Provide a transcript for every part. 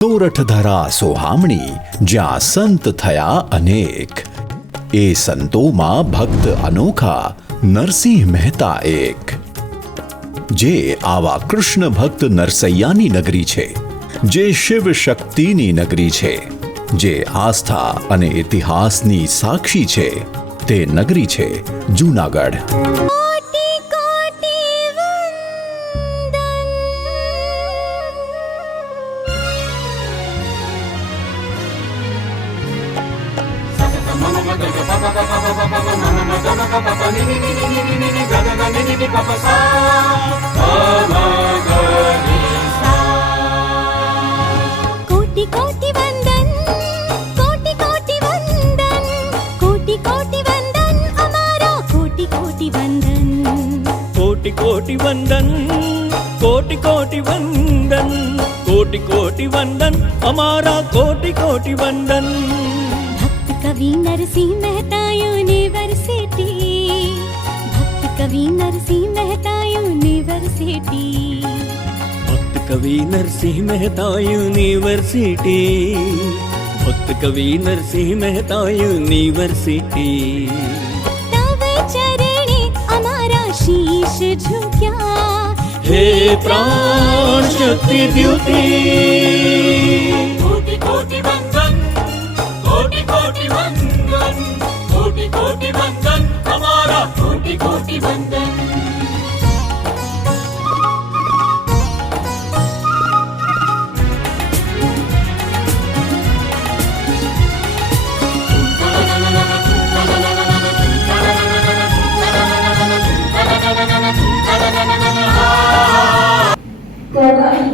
સોરઠધરા સોહામણી જ્યાં સંત થયા અનેક, એ સંતોમાં ભક્ત અનોખા નરસિંહ મહેતા એક. જે આવા કૃષ્ણ ભક્ત નરસૈયાની નગરી છે, જે શિવ શક્તિની નગરી છે, જે આસ્થા અને ઇતિહાસની સાક્ષી છે, તે નગરી છે જૂનાગઢ. कोटि कोटि वंदन, कोटि कोटि वंदन, कोटि कोटि वंदन हमारा कोटि कोटि वंदन, कोटि कोटि वंदन, कोटि कोटि वंदन, कोटि कोटि वंदन हमारा कोटि कोटि वंदन. भक्त कवि नरसिंह मेहता यूनिवर्सिटी, भक्त कवि नरसिंह मेहता यूनिवर्सिटी, भक्त कवि नरसिंह मेहता यूनिवर्सिटी, भक्त कवि नरसिंह मेहता यूनिवर्सिटी. तव चरणे हमारा शीश झुक्या, हे प्राण शक्ति द्युति. कोटि कोटि वंदन, कोटि कोटि वंदन, कोटि कोटि वंदन हमारा कोटि कोटि वंदन.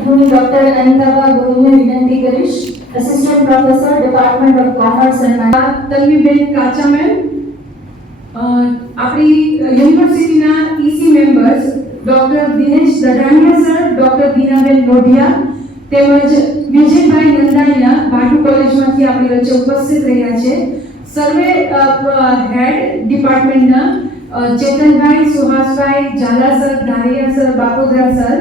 હું ડોક્ટર અનિતાબા ગોહિલને વિનંતી કરીશ, assistant professor department of commerce and Tanviben Kacha ma'am, આપણી યુનિવર્સિટીના EC members doctor Dinesh Dadaniya sir, doctor Dinaben Lodhiya તેમજ વિજયભાઈ નંદાણીયા ભાટુ કોલેજમાંથી આપણી વચ્ચે ઉપસ્થિત રહ્યા છે. સર્વે હેડ ડિપાર્ટમેન્ટના Chetanbhai, સુહાસભાઈ, Jhala sir, ધારિયા sir, બાપુદરા sir,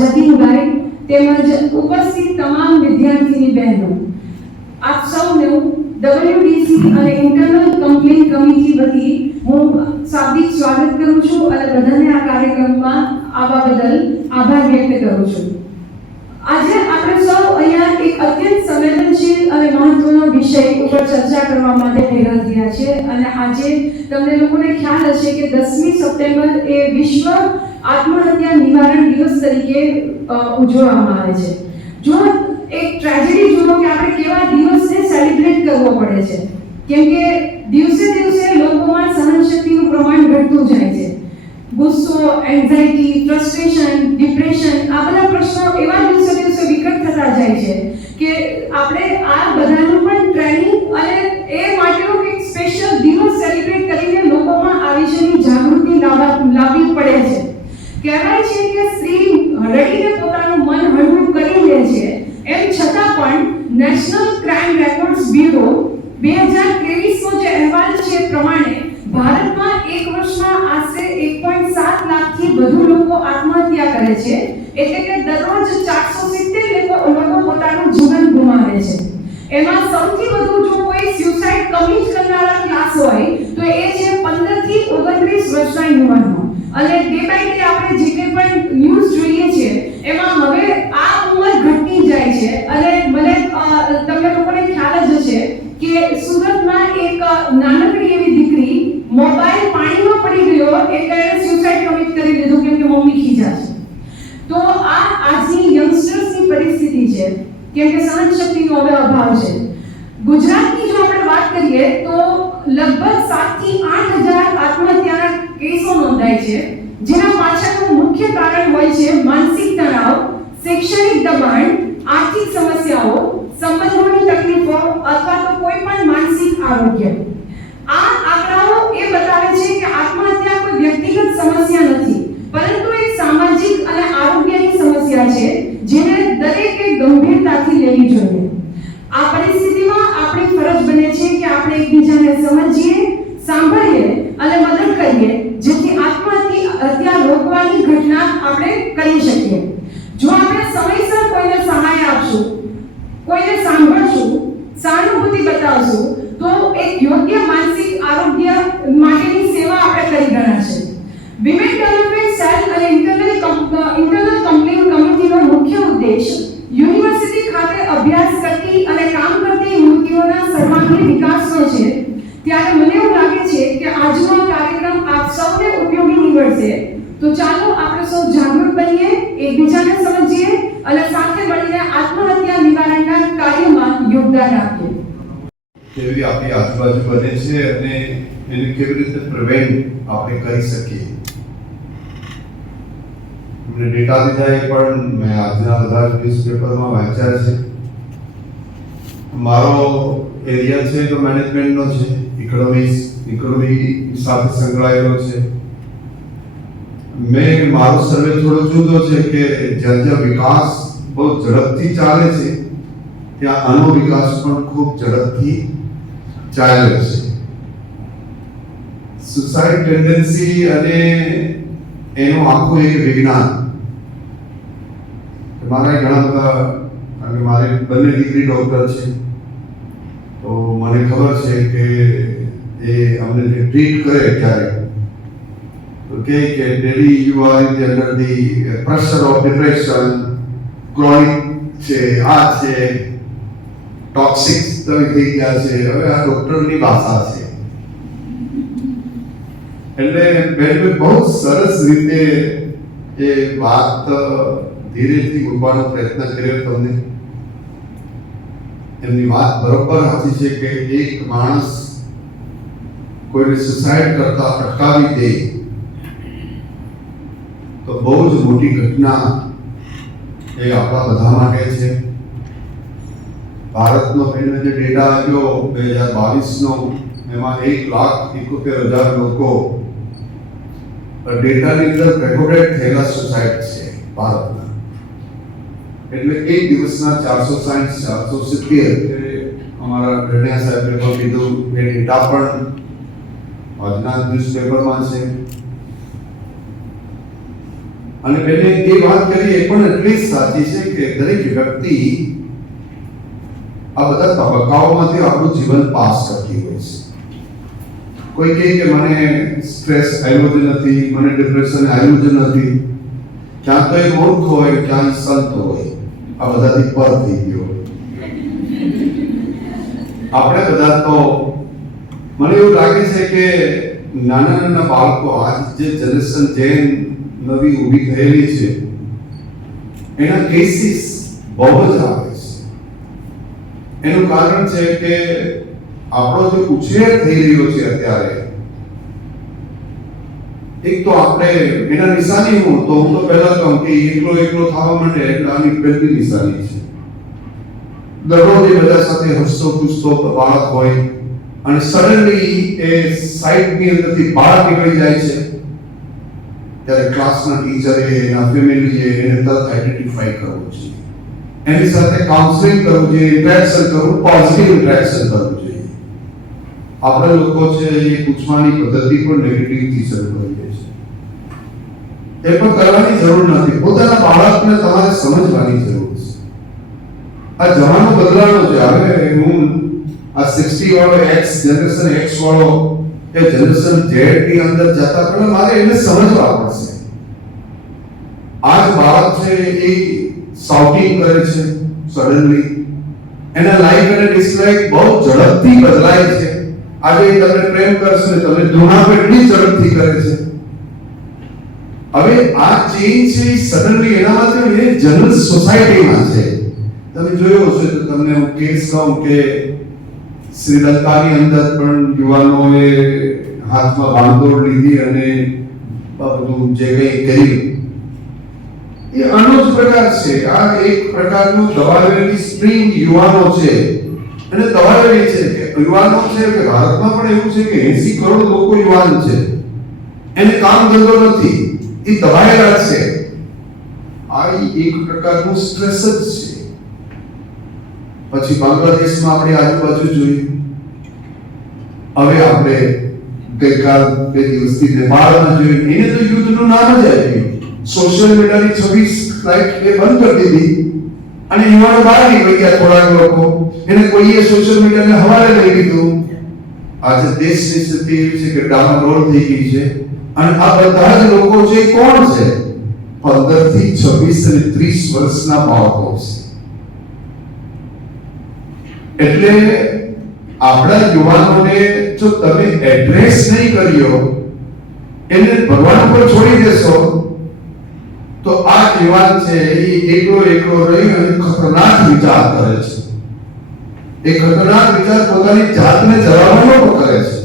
જતીનભાઈ તેમજ ઉપસ્થિત તમામ વિદ્યાર્થીની બહેનો, આપ સૌનું WDC અને ઇન્ટરનલ કમ્પ્લેન્ટ કમિટી વતી હું શાબ્દિક સ્વાગત કરું છું અને બધાને આ કાર્યક્રમમાં આવવા બદલ આભાર વ્યક્ત કરું છું. આજે આપણે સૌ અહીંયા એક અત્યંત સંવેદનશીલ અને મહત્વનો વિષય ઉપર ચર્ચા કરવા માટે ભેગા થયા છે અને આજે તમને લોકોને ખ્યાલ હશે કે 10મી સપ્ટેમ્બર એ વિશ્વ આત્મહત્યા નિવારણ દિવસ તરીકે ઉજવવામાં આવે છે. જો એક ટ્રેજેડી જુઓ કે આપણે કેવા દિવસને સેલિબ્રેટ કરવો પડે છે, કેમ કે દિવસે દિવસે લોકોમાં સહનશક્તિનું પ્રમાણ ઘટતું જાય છે. ગુસ્સો, એન્ઝાઇટી, ફ્રસ્ટ્રેશન, ડિપ્રેશન આ બધા પ્રશ્નો એવા દિવસે દિવસે વિકટ થતા જાય છે કે આપણે આ બધાનું પણ ટ્રેનિંગ અને એ માટેનો એક સ્પેશિયલ દિવસ સેલિબ્રેટ કરીને લોકોમાં આ વિશેની જાગૃતિ લાવવી પડે છે. કહેવાય છે કે સ્ત્રી રડીને પોતાનું મન હળવું કરી લે છે, એમ છતાં પણ નેશનલ ક્રાઇમ રેકોર્ડ્સ બ્યુરો 2023નો જે અહેવાલ છે એ પ્રમાણે ભારતમાં એક વર્ષમાં આશરે 1.7 લાખથી વધુ લોકો આત્મહત્યા કરે છે, એટલે કે દરરોજ 470 લોકો પોતાનું જીવન ગુમાવે છે. એમાં સૌથી વધુ જો કોઈ સ્યુસાઇડ કમિટ કરનારા ક્લાસ હોય તો એ છે 15 થી 29 વર્ષના યુવાનો. અને ડે બાય ડે આપણે જે કંઈ પણ ન્યૂઝ જોઈએ છે એમાં હવે આ ઉંમર ઘટતી જાય છે. અને મને તમને લોકોને ખ્યાલ જ હશે કે સુરતમાં એક નાનકડી એવી દીકરી મોબાઈલ પાણીમાં પડી ગયો એટલે સ્યુસાઇડ કમિટ કરી લીધું કેમ કે મમ્મી ખીજાશે. તો આ આજની યંગસ્ટર્સની પરિસ્થિતિ છે, કેમ કે સહનશક્તિનો હવે અભાવ છે. ગુજરાતની જો આપણે વાત કરીએ તો લગભગ 7 થી 8,000 આત્મહત્યાના કેસો નોંધાય છે, જેના પાછળનું મુખ્ય કારણ હોય છે માનસિક તણાવ, શૈક્ષણિક દબાણ, આર્થિક સમસ્યાઓ, સંબંધોની તકલીફો અથવા તો કોઈ પણ માનસિક આરોગ્ય. આ આંકડાઓ એ બતાવે છે કે આત્મહત્યા કોઈ વ્યક્તિગત સમસ્યા નથી, પરંતુ એક સામાજિક અને આરોગ્યની સમસ્યા છે જેને દરેકે ગંભીરતાથી લેવી જોઈએ. આ પરિસ્થિતિમાં આપણી ફરજ બને છે કે આપણે એકબીજાને સમજીએ, સાંભળીએ અને મદદ કરીએ, જેથી આત્મહત્યા રોકવાની ઘટના આપણે કરી શકીએ. જો આપણે સમયસર કોઈને સહાય આપશું કોઈને સાંભળશું, સહાનુભૂતિ બતાવશું તો એક યોગ્ય માનસિક આરોગ્ય માટેની સેવા આપણે કરી રહ્યા છે. વિમેન ડેવલપમેન્ટ સેલ અને ઇન્ટરનલ કમ્પ્લેન કમિટીનો મુખ્ય ઉદ્દેશ યુનિવર્સિટી ખાતે અભ્યાસ કરતી અને કામ કરતી યુવતીઓના સર્વાંગી વિકાસનો છે. ત્યારે મને એવું લાગે છે કે આજનો આ કાર્યક્રમ આપ સૌને ઉપયોગી નીવડશે. તો ચાલો આપણે સૌ જાગૃત બનીએ, એકબીજાને સમજીએ અને સાથે મળીને આત્મહત્યા નિવારણના કાર્યમાં યોગદાન આપીએ. કેવી આપણી આજુબાજુ બને છે અને એને કેવી રીતે પ્રિવેન્ટ આપણે કરી શકીએ. મને ડેટા દીધા એ પણ મેં આજના બધા ન્યૂઝપેપરમાં વાંચ્યા છે. મારો એરિયા છે તો મેનેજમેન્ટનો છે, ઇકોનોમી સાથે સંકળાયેલો છે. મેં મારો સર્વે થોડો જુદો છે કે જ્યાં જ્યાં વિકાસ બહુ ઝડપથી ચાલે છે ત્યાં આનો વિકાસ પણ ખૂબ ઝડપથી ચાલ્યો છે. સુસાઇડ ટેન્ડન્સી અને એનું આખું એક વિજ્ઞાન. મારા ઘણા બધા, કારણ કે મારી બંને દીકરી ડોક્ટર છે તો મને ખબર છે કે એ અમને જે ટ્રીટ કરે ત્યારે તો કે daddy you are in the under the pressure of depression, chronic છે, આ છે, ટોક્સિક તમે થઈ ગયા છે. હવે આ ડોક્ટરની ભાષા છે. એટલે બેન બહુ સરસ રીતે એ વાત ધીરેથી મૂકવાનો પ્રયત્ન કર્યો. તમને એમની વાત બરોબર સાચી છે કે એક માણસ કોઈને સુસાઇડ કરતા અટકાવી દે તો બહુ જ મોટી ઘટના એ આપણા બધા માટે છે. ભારતનો પહેલો જે ડેટા આવ્યો 2022નો, એમાં 1,71,000 લોકો ડેટાની અંદર રેકોર્ડેડ થયેલા સુસાઇડ છે ભારતના. એટલે એક દિવસના 460-470 અમારા રણિયા સાહેબે પણ કીધું એ ડેટા પણ આજના ન્યૂઝપેપરમાં છે. અને બેને એ વાત કરી એ પણ એટલી જ સાચી છે કે દરેક વ્યક્તિ આ બધા તબક્કાઓમાંથી આપણું જીવન પાસ કરતી હોય છે. કોઈ કહે કે મને સ્ટ્રેસ આવ્યો જ નથી, મને ડિપ્રેશન આવ્યું જ નથી. ક્યાં તો એ મૂર્ખ હોય, ક્યાં સંત હોય, આ બધાથી પર થઈ ગયો. આપણે બધા તો મને એવું લાગે છે કે નાના નાના બાળકો, આજ જે જનરેશન જે નવી ઊભી થયેલી છે એના કેસીસ બહુ જ આવે છે. એનું કારણ છે કે આપણો જે ઉછેર થઈ રહ્યો છે અત્યારે, એક તો આપણે એના નિશાની હું તો પહેલા કહું કે એકલો થવા માટે એટલે આની પહેલી નિશાની છે. દરરોજ એ બધા સાથે હસતો ખુશતો બાળક હોય અને સડનલી એ સાઈડની અંદરથી બહાર નીકળી જાય છે ત્યારે ક્લાસના ટીચરે, એના ફેમિલીએ એને તરત આઈડેન્ટિફાઈ કરવું જોઈએ. એની સાથે કાઉન્સેલિંગ કરવું જોઈએ, ઇન્ટરેક્શન કરવું, પોઝિટિવ ઇન્ટરેક્શન કરવું જોઈએ. આપણે લોકો છે એ પૂછવાની પદ્ધતિ પણ નેગેટિવથી શરૂ કરી દે છે. એ પણ કરવાની જરૂર નથી. પોતાના બાળકને તમારે સમજવાની જરૂર છે. આ જમાનો બદલાનો છે. હવે હું આ 60 વાળો એક્સ જનરેશન એક્સ વાળો એ જનરેશન ઝેડ ની અંદર જતા પહેલા મારે એને સમજવા પડશે. આજ બાળક છે એ શાઉટિંગ કરે છે, સડનલી એના લાઈક અને ડિસલાઈક બહુ ઝડપથી બદલાય છે. આજે તમે પ્રેમ કરશો ને તમે ધૃણા કેટલી ઝડપથી કરે છે. હવે આ ચેન્જ છે સડનલી એના માટે એ જનરલ સોસાયટીમાં છે. તમે જોયું હશે તો તમને હું કેસ કહું કે શ્રીલંકાની અંદર પણ યુવાનોએ હાથમાં બાંધોડ લીધી અને બધું જે કંઈ કર્યું એ આનો જ પ્રકાર છે. આ એક પ્રકારનું દબાવેલી સ્પ્રિંગ યુવાનો છે અને દબાવેલી છે કે યુવાનો છે કે ભારતમાં પણ એવું છે કે 80 કરોડ લોકો યુવાન છે, એને કામ ધંધો નથી, એ દબાયેલા છે. આ એક પ્રકારનું સ્ટ્રેસ જ છે. પછી બાંગ્લાદેશમાં આપણે આજુબાજુ જોયું. હવે આપણે ગઈકાલ બે દિવસથી નેપાળમાં જોયું. એને તો યુદ્ધનું નામ જ આપ્યું. સોશિયલ મીડિયાની 26 લાઈક એ બંધ કરી દીધી અને યુવાનો બહાર નીકળી ગયા. થોડાક લોકો એને કોઈએ સોશિયલ મીડિયાને હવાલે લઈ લીધું. આજે દેશની સ્થિતિ એવી છે કે ડામાડોળ થઈ ગઈ છે. અને આ બધા જ લોકો છે કોણ છે? 15 થી 26 અને 30 વર્ષના બાળકો છે. એટલે આપણા યુવાનોને જો તમે એડ્રેસ નહીં કર્યો, એને ભગવાન પર છોડી દેશો, તો આ યુવાન છે એ એકલો રહી અને ખતરનાક વિચાર કરે છે. એ ખતરનાક વિચાર પોતાની જાતને જલાવવાનો કરે છે.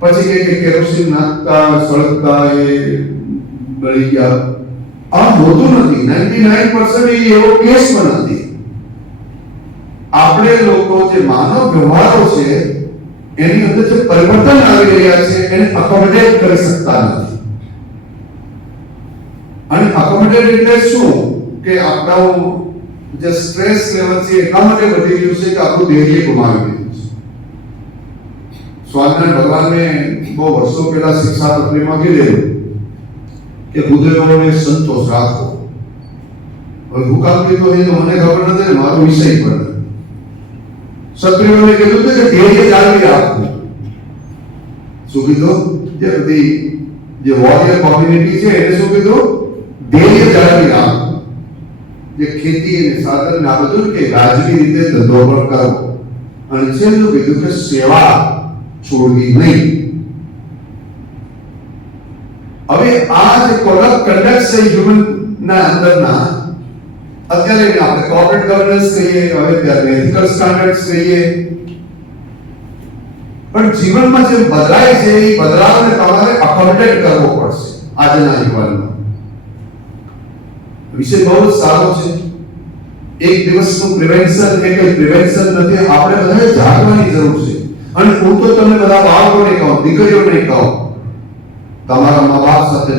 પછી કે કેરોસીન નાખતા સળગતા એ બળી ગયા. આ હોતું નથી. 99% એ એવો કેસ પણ નથી. આપણે લોકો જે માનવ વ્યવહારો છે એની અંદર જે પરિવર્તન આવી રહ્યા છે એને અકોમોડેટ કરી શકતા નથી. અને અકોમોડેટ એટલે શું? કે આપણો જે સ્ટ્રેસ લેવલ છે એટલા માટે વધી ગયું છે કે આપણું ધૈર્ય ગુમાવી દીધું છે. સ્વામિનારાયણ ભગવાનને બહુ વર્ષો પહેલા શિક્ષાપત્રીમાં કીધેલું કે બુદ્ધોને સંતોષ રાખો. હવે હું કામ કીધું એ તો મને ખબર નથી ને, મારો વિષય પણ નથી. ક્ષત્રિયોને કીધું કે ધૈર્ય જાળવી રાખવું. શું કીધું? જે બધી જે વોરિયર કોમ્યુનિટી છે એને શું કીધું? ધૈર્ય જાળવી રાખવું. જે ખેતી અને સાધન ને આ બધું કે રાજની રીતે ધંધો પણ કરવો. અને છેલ્લું કીધું કે સેવા છોડવી નહીં. હવે આ જે કોડ ઓફ કન્ડક્ટ છે હ્યુમન ના અંદરના, અત્યારે આપણે કોર્પોરેટ ગવર્નન્સ કહીએ, હવે ત્યારે એથિકલ સ્ટાન્ડર્ડ્સ કહીએ, પણ જીવનમાં જે બદલાય છે એ બદલાવને તમારે અકોમોડેટ કરવો પડશે. આજના યુવાનમાં વિષય બહુ જ સારો છે. એક દિવસનું પ્રિવેન્શન એ કોઈ પ્રિવેન્શન નથી. આપણે બધાએ જાગવાની જરૂર છે. અને હું તો તમને બધા બાળકોને કહું, દીકરીઓને કહું, તમારા મા બાપ સાથે,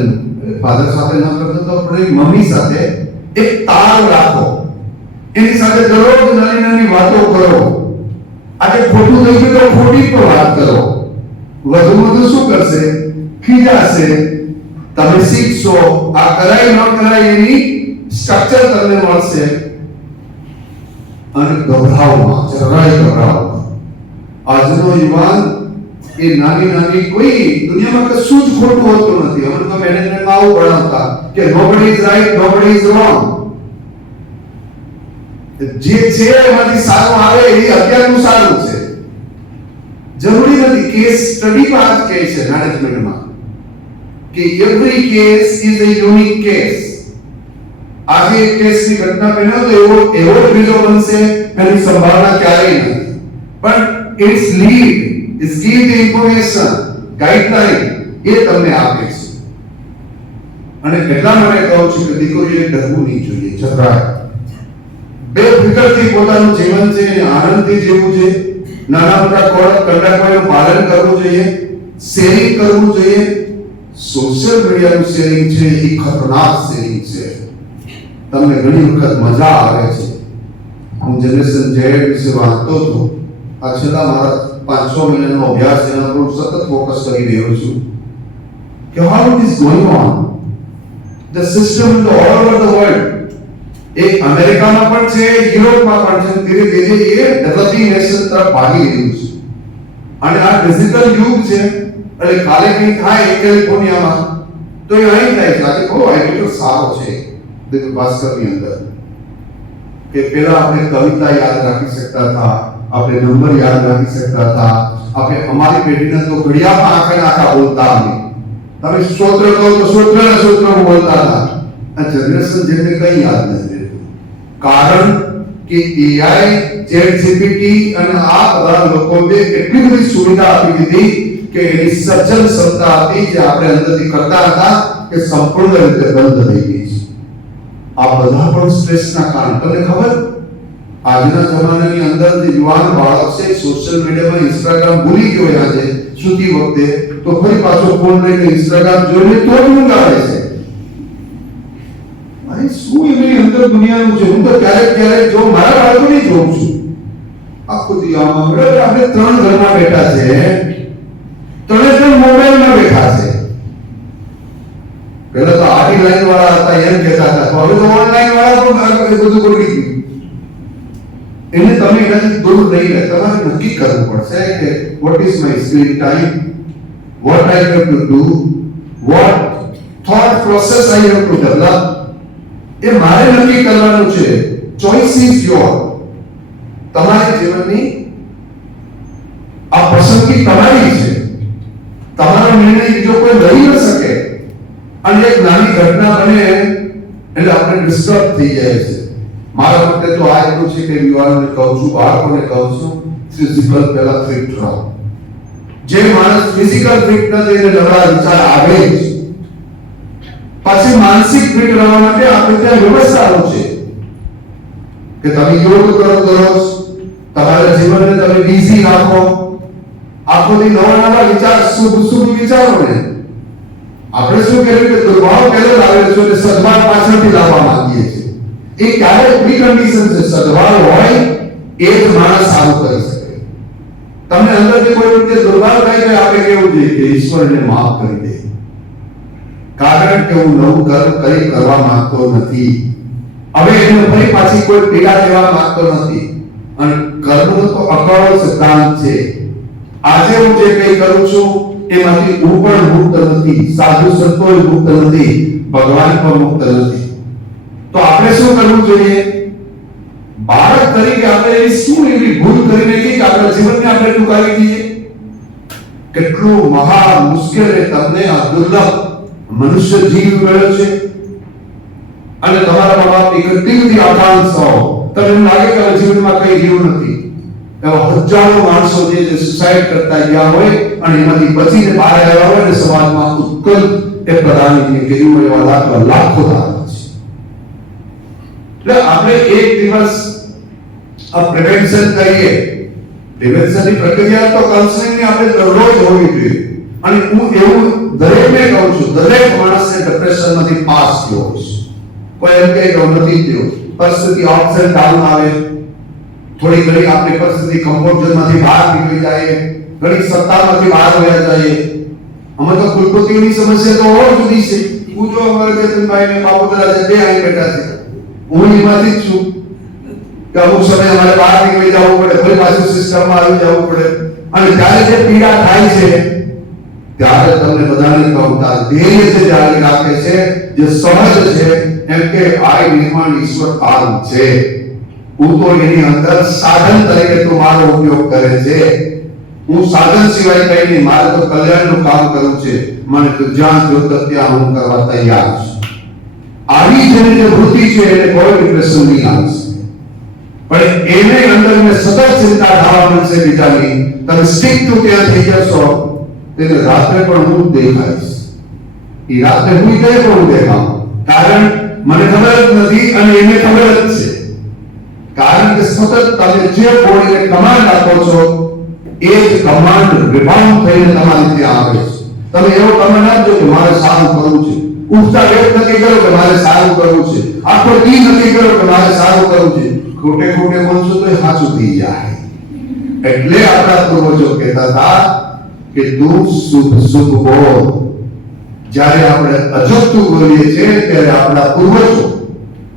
ફાધર સાથે ન કરતા તો આપણી મમ્મી સાથે એક તાળ રાખો. એની સાથે દરરોજ નાની નાની વાતો કરો. આજે ખોટું થઈ ગયું તો ખોટી પર વાત કરો. વધુમાં તો શું કરશે? ખીજાશે. તમે શીખશો. આ કરાય ન કરાય એની સ્ટ્રક્ચર તમને મળશે. અને ગભરાવમાં, જરાય ગભરાવમાં. આજનો યુવાન એ નાની નાની કોઈ દુનિયામાં કશું જ ખોટું હોતું નથી. અમે તો મેનેજમેન્ટમાં આવું ભણાવતા કે nobody is right, nobody is wrong. જે છે એમાંથી સારું આવે એ અત્યારનું સારું છે. જરૂરી નથી. કેસ સ્ટડી માં જ કહે છે મેનેજમેન્ટમાં કે every case is a unique case. આજે એક કેસની ઘટના બન્યો તો એવો જ બીજો બનશે એની સંભાવના ક્યારેય નથી. પણ it's lead is give the information, guideline એ તમને આપે છે. અને એટલા માટે કહું છું કે દીકરીઓએ ડરવું નહીં જોઈએ. જરાય બેફિકરથી પોતાનું જીવન છે એને આનંદથી જીવવું છે. નાના મોટા કોડ ઓફ કન્ડક્ટનું પાલન કરવું જોઈએ. શેરિંગ કરવું જોઈએ. સોશિયલ મીડિયાનું શેરિંગ છે એ ખતરનાક શેરિંગ છે. તમને ઘણી વખત મજા આવે છે. હું જનરેશન ઝેડ વિશે વાંચતો હતો. આ છેલ્લા મારા 5-6 મહિનાનો અભ્યાસ એના પર સતત ફોકસ કરી રહ્યો છું કે how it is going on the system all over the world. એક અમેરિકામાં પણ છે, યુરોપમાં પણ છે. ધીરે ધીરે એ ડેવલપિંગ નેશન તરફ ભાગી રહ્યું છે. અને આ ડિજિટલ યુગ છે. એટલે કાલે કંઈ થાય કેલિફોર્નિયામાં તો એ અહીં થાય છે. આજે બહુ આઈડિયો સારો છે દિવ્ય ભાસ્કરની અંદર કે પહેલા આપણે કવિતા યાદ રાખી શકતા હતા, આપણે નંબર યાદ રાખી શકતા હતા, આપણે અમારી પેઢીને તો ઘડિયામાં આખા બોલતા હતા. તમે સ્તોત્ર કહો તો સ્તોત્ર બોલતા હતા. આ જનરેશન જેને કંઈ યાદ નથી રહેતું. કારણ કે એઆઈ, ચેટ જીપીટી અને આ બધા લોકોએ એટલી બધી સુવિધા આપી દીધી કે એની સર્જન ક્ષમતા હતી જે આપણે અંદરથી કરતા હતા કે સંપૂર્ણ રીતે બંધ થઈ ગઈ છે. આ બધા પણ સ્ટ્રેસના કારણ. તમને ખબર આજના જમાનાની અંદર જે યુવાન બાળક છે સોશિયલ મીડિયામાં ઇન્સ્ટાગ્રામ ભૂલી ગયો આજે સૂતી વખતે તો ફરી પાછો ફોન લઈને ઇન્સ્ટાગ્રામ જોઈને તો જ ઊંઘ આવે છે. અરે શું એની અંદર દુનિયાનું છે. હું તો ક્યારેક જો મારા બાળકોને જોઉં છું આખું દિવસમાં આપણે 3 ઘરમાં બેઠા છે, 3 મોબાઈલમાં બેઠા છે. પહેલા તો આડી લાઈન વાળા હતા એમ કહેતા હતા, હવે તો ઓનલાઈન વાળા પણ બધું કરી દીધું. એને તમે એનાથી દૂર રહી રહે તમારે નક્કી કરવું પડશે કે what is my screen time, what I have to do, what thought process I have to develop. એ મારે નક્કી કરવાનું છે. Choice is your. તમારી જીવનની આ પસંદગી તમારી છે. તમારો નિર્ણય બીજો કોઈ લઈ ન શકે. અને એક નાની ઘટના બને એટલે આપણે ડિસ્ટર્બ થઈ જાય છે. મારા મતે તો આ એટલું છે કે યુવાનોને કહું છું, બાળકોને કહું છું, ફિઝિકલ પહેલા ફિટ રહો. જે માણસ ફિઝિકલ ફિટ નથી એને નબળા વિચાર આવે જ. પછી માનસિક ફિટ રહેવા માટે આપણે ત્યાં વ્યવસ્થાઓ છે કે તમે યોગ કરો દરરોજ, તમારા જીવનને તમે બિઝી રાખો, આખો દી નવા નવા વિચાર, શુભ વિચારો ને. આપણે શું કર્યું કે દુર્ભાવ પહેલો લાવ્યો છે એટલે સદભાવ પાછળથી લાવવા માંગીએ છીએ. એ ક્યારે પ્રીકન્ડિશન છે. સદભાવ હોય એ જ માણસ સારું કરી શકે. તમને અંદરથી કોઈ રીતે દુર્ભાવ થાય તો આપણે કેવું જોઈએ કે ઈશ્વરને માફ કરી દે, કારણ કે હું નવું કર્મ કરવા માંગતો નથી. હવે એને ફરી પાછી કોઈ પીડા દેવા માંગતો નથી. અને કર્મનો તો અકળો સિદ્ધાંત છે. આજે હું જે કંઈ કરું છું એમાંથી હું પણ મુક્ત નથી, સાધુ સંતો મુક્ત નથી, ભગવાન પણ મુક્ત નથી. તો આપણે શું કરવું જોઈએ? બાળક તરીકે આપણે શું એવી ભૂલ કરી નાખી કે આપણા જીવનને આપણે ટૂંકાવી દઈએ? કેટલું મહા મુશ્કેલે તમને આ દુર્લભ મનુષ્ય જીવ મળ્યો છે. અને તમારા મા બાપની કેટલી બધી આકાંક્ષાઓ, તમને લાગે કે જીવનમાં કઈ રહ્યું નથી. એવા હજારો માણસો જે સુસાઇડ કરતા ગયા હોય અને એમાંથી બચીને બહાર આવ્યા હોય અને સમાજમાં ઉત્કલ એ પ્રદાનીને કર્યું એવા લાખો દાખલા છે. એટલે આપણે એક દિવસ આ પ્રિવેન્શન કરીએ. પ્રિવેન્શનની પ્રક્રિયા તો કાઉન્સેલિંગની આપણે દરરોજ હોવી જોઈએ. અને હું એવું દરેકને કહું છું, દરેક માણસને ડિપ્રેશનમાંથી પાસ થયો છે. કોઈ એમ કે નથી થયો. પરિસ્થિતિ અપ્સ એન્ડ ડાઉન આવે, થોડી ઘણી આપણી પરિસ્થિતિ કમ્ફર્ટ ઝોનમાંથી બહાર નીકળી જાય, ઘણી સત્તામાંથી બહાર વયા જાય. અમે તો કુલપતિઓની સમસ્યા તો ઓર જુદી છે. પૂછો અમારે ચેતનભાઈ ને બાપુદરા છે, બે અહીં બેઠા છે. હું એમાંથી જ છું કે અમુક સમય અમારે બહાર નીકળી જવું પડે, ફરી પાછું સિસ્ટમમાં આવી જવું પડે. અને જ્યારે જે પીડા થાય છે ત્યારે તમને બધાને કહું, ધૈર્ય છે જાળવી રાખે છે, જે સહજ છે. એમ કે આ નિર્માણ ઈશ્વર કામ છે. હું તો એની અંદર સાધન તરીકે તો મારો ઉપયોગ કરે છે. હું સાધન સિવાય કઈ નહીં, મારે તો કલ્યાણનું કામ કરવું છે. મને તો જ્યાં જોતો ત્યાં હું કરવા તૈયાર છું. આવી જેની જે વૃત્તિ છે એને કોઈ ડિપ્રેશન નહીં આવી શકે. પણ એને અંદર સતત ચિંતા થવા મળશે બીજાની. તમે સ્ટીક ટુ ત્યાં થઈ જશો તેને રાત્રે પણ હું દેખાઈશ. એ રાત્રે હું પણ હું દેખાઉં. કારણ મને ખબર જ નથી અને એને ખબર જ છે. કારણ કે સતત તમે જે બોડીને કમાન્ડ આપો છો એ જ કમાન્ડ રિબાઉન્ડ થઈને તમારી ત્યાં આવે છે. તમે એવો કમાન્ડ આપજો કે મારે સારું કરવું છે. ઉઠતા વેત નક્કી કરો કે મારે સારું કરવું છે. આખો દી નક્કી કરો કે મારે સારું કરવું છે. ખોટે ખોટે બોલશો તો એ સાચું થઈ જાય. એટલે આપણા પૂર્વજો કહેતા હતા કે તું શુભ બોલ. જ્યારે આપણે અજુગતું બોલીએ છીએ ત્યારે આપણા પૂર્વજો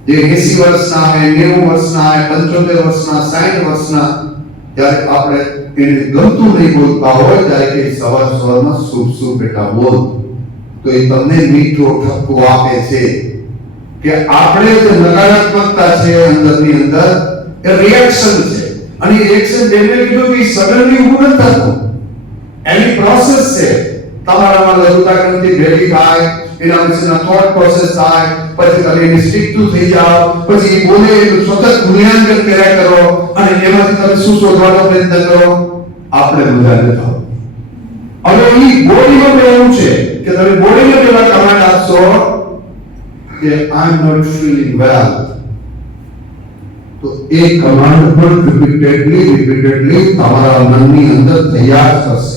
જે 80 વર્ષના હોય, 90 વર્ષના હોય, 75 વર્ષના, 60 વર્ષના, ત્યારે આપણે એને ગમતું નહીં બોલતા હોય ત્યારે કે સવારમાં શુભ બેટા બોલ, તો એ તમને મીઠો ઠપકો આપે છે કે આપણે જે નકારાત્મકતા છે અંદરની અંદર એ રિએક્શન છે. અને એ રિએક્શન જેને કીધું કે સડનલી ઊભું નથી થતું, એની પ્રોસેસ છે. તમારામાં લઘુતા ગ્રંથિ ભેગી થાય, એના વિશેના થોટ પ્રોસેસ થાય, પછી તમે એની સ્ટીક ટુ થઈ જાઓ, પછી એ બોલે એનું સતત મૂલ્યાંકન કર્યા કરો અને એમાંથી તમે શું શોધવાનો પ્રયત્ન કરો. આપણે બધા નથી. હવે એ બોડીમાં એવું છે કે તમે બોડીને પેલા કમાન્ડ આપશો કે આઈ એમ નોટ ફીલિંગ વેલ, તો એ કમાન્ડ પણ રિપીટેડલી તમારા મનની અંદર તૈયાર થશે.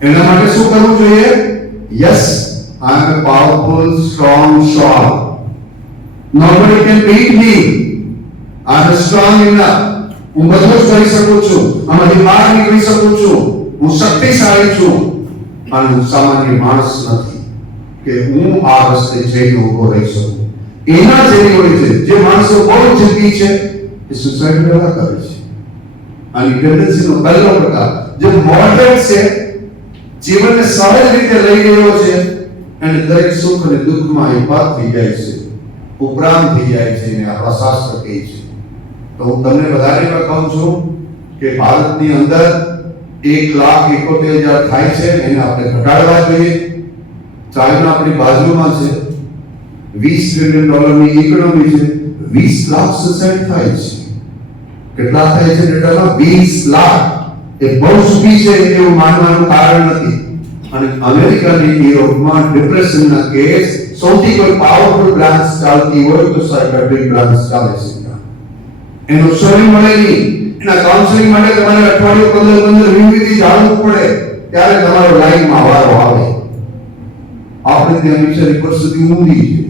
એના માટે શું કરવું જોઈએ? Yes, I am a powerful strong soul, nobody can beat me, I am strong enough, હું બધું જ કરી શકું છું, આમાંથી બહાર નીકળી શકું છું, હું શક્તિશાળી છું અને હું સામાન્ય માણસ નથી. કે હું આ રસ્તે જઈને ઊભો રહી શકું. એના જેવી હોય છે જે માણસો બહુ જિદ્દી છે એ સુસાઇડ પહેલા કરે છે. આની ટેન્ડન્સીનો પહેલો પ્રકાર જે મોડરેટ છે, જીવનને સહજ રીતે લઈ ગયો છે અને દરેક સુખ અને દુઃખમાં હિંમત થઈ જાય છે, ઉપરાંત થઈ જાય છે અને આપણા શાસ્ત્ર કહે છે. તો હું તમને બધાને કહું છું કે ભારતની અંદર 1,71,000 થાય છે, એને આપણે ઘટાડવા જોઈએ. ચાઇના આપણી બાજુમાં છે, $20 ટ્રિલિયન ઇકોનોમી છે, 20 લાખ સુસાઇડ થાય છે. કેટલા થાય છે ડેટામાં? 20 લાખ. એ બહુ સુખી છે એવું માનવાનું કારણ નથી. અને અમેરિકાની યુરોપમાં ડિપ્રેશનના કેસ સૌથી કોઈ પાવરફુલ બ્રાન્ચ ચાલતી હોય તો સાયકાટ્રિક બ્રાન્ચ ચાલે છે. એનો સોલ્યુશન મળે નહીં. એના કાઉન્સેલિંગ માટે તમારે અઠવાડિયું 15 વીકથી જાણવું પડે, ત્યારે તમારો લાઈનમાં વારો આવે. આપણે ત્યાં બિચારી પરિસ્થિતિ ઊંધી છે.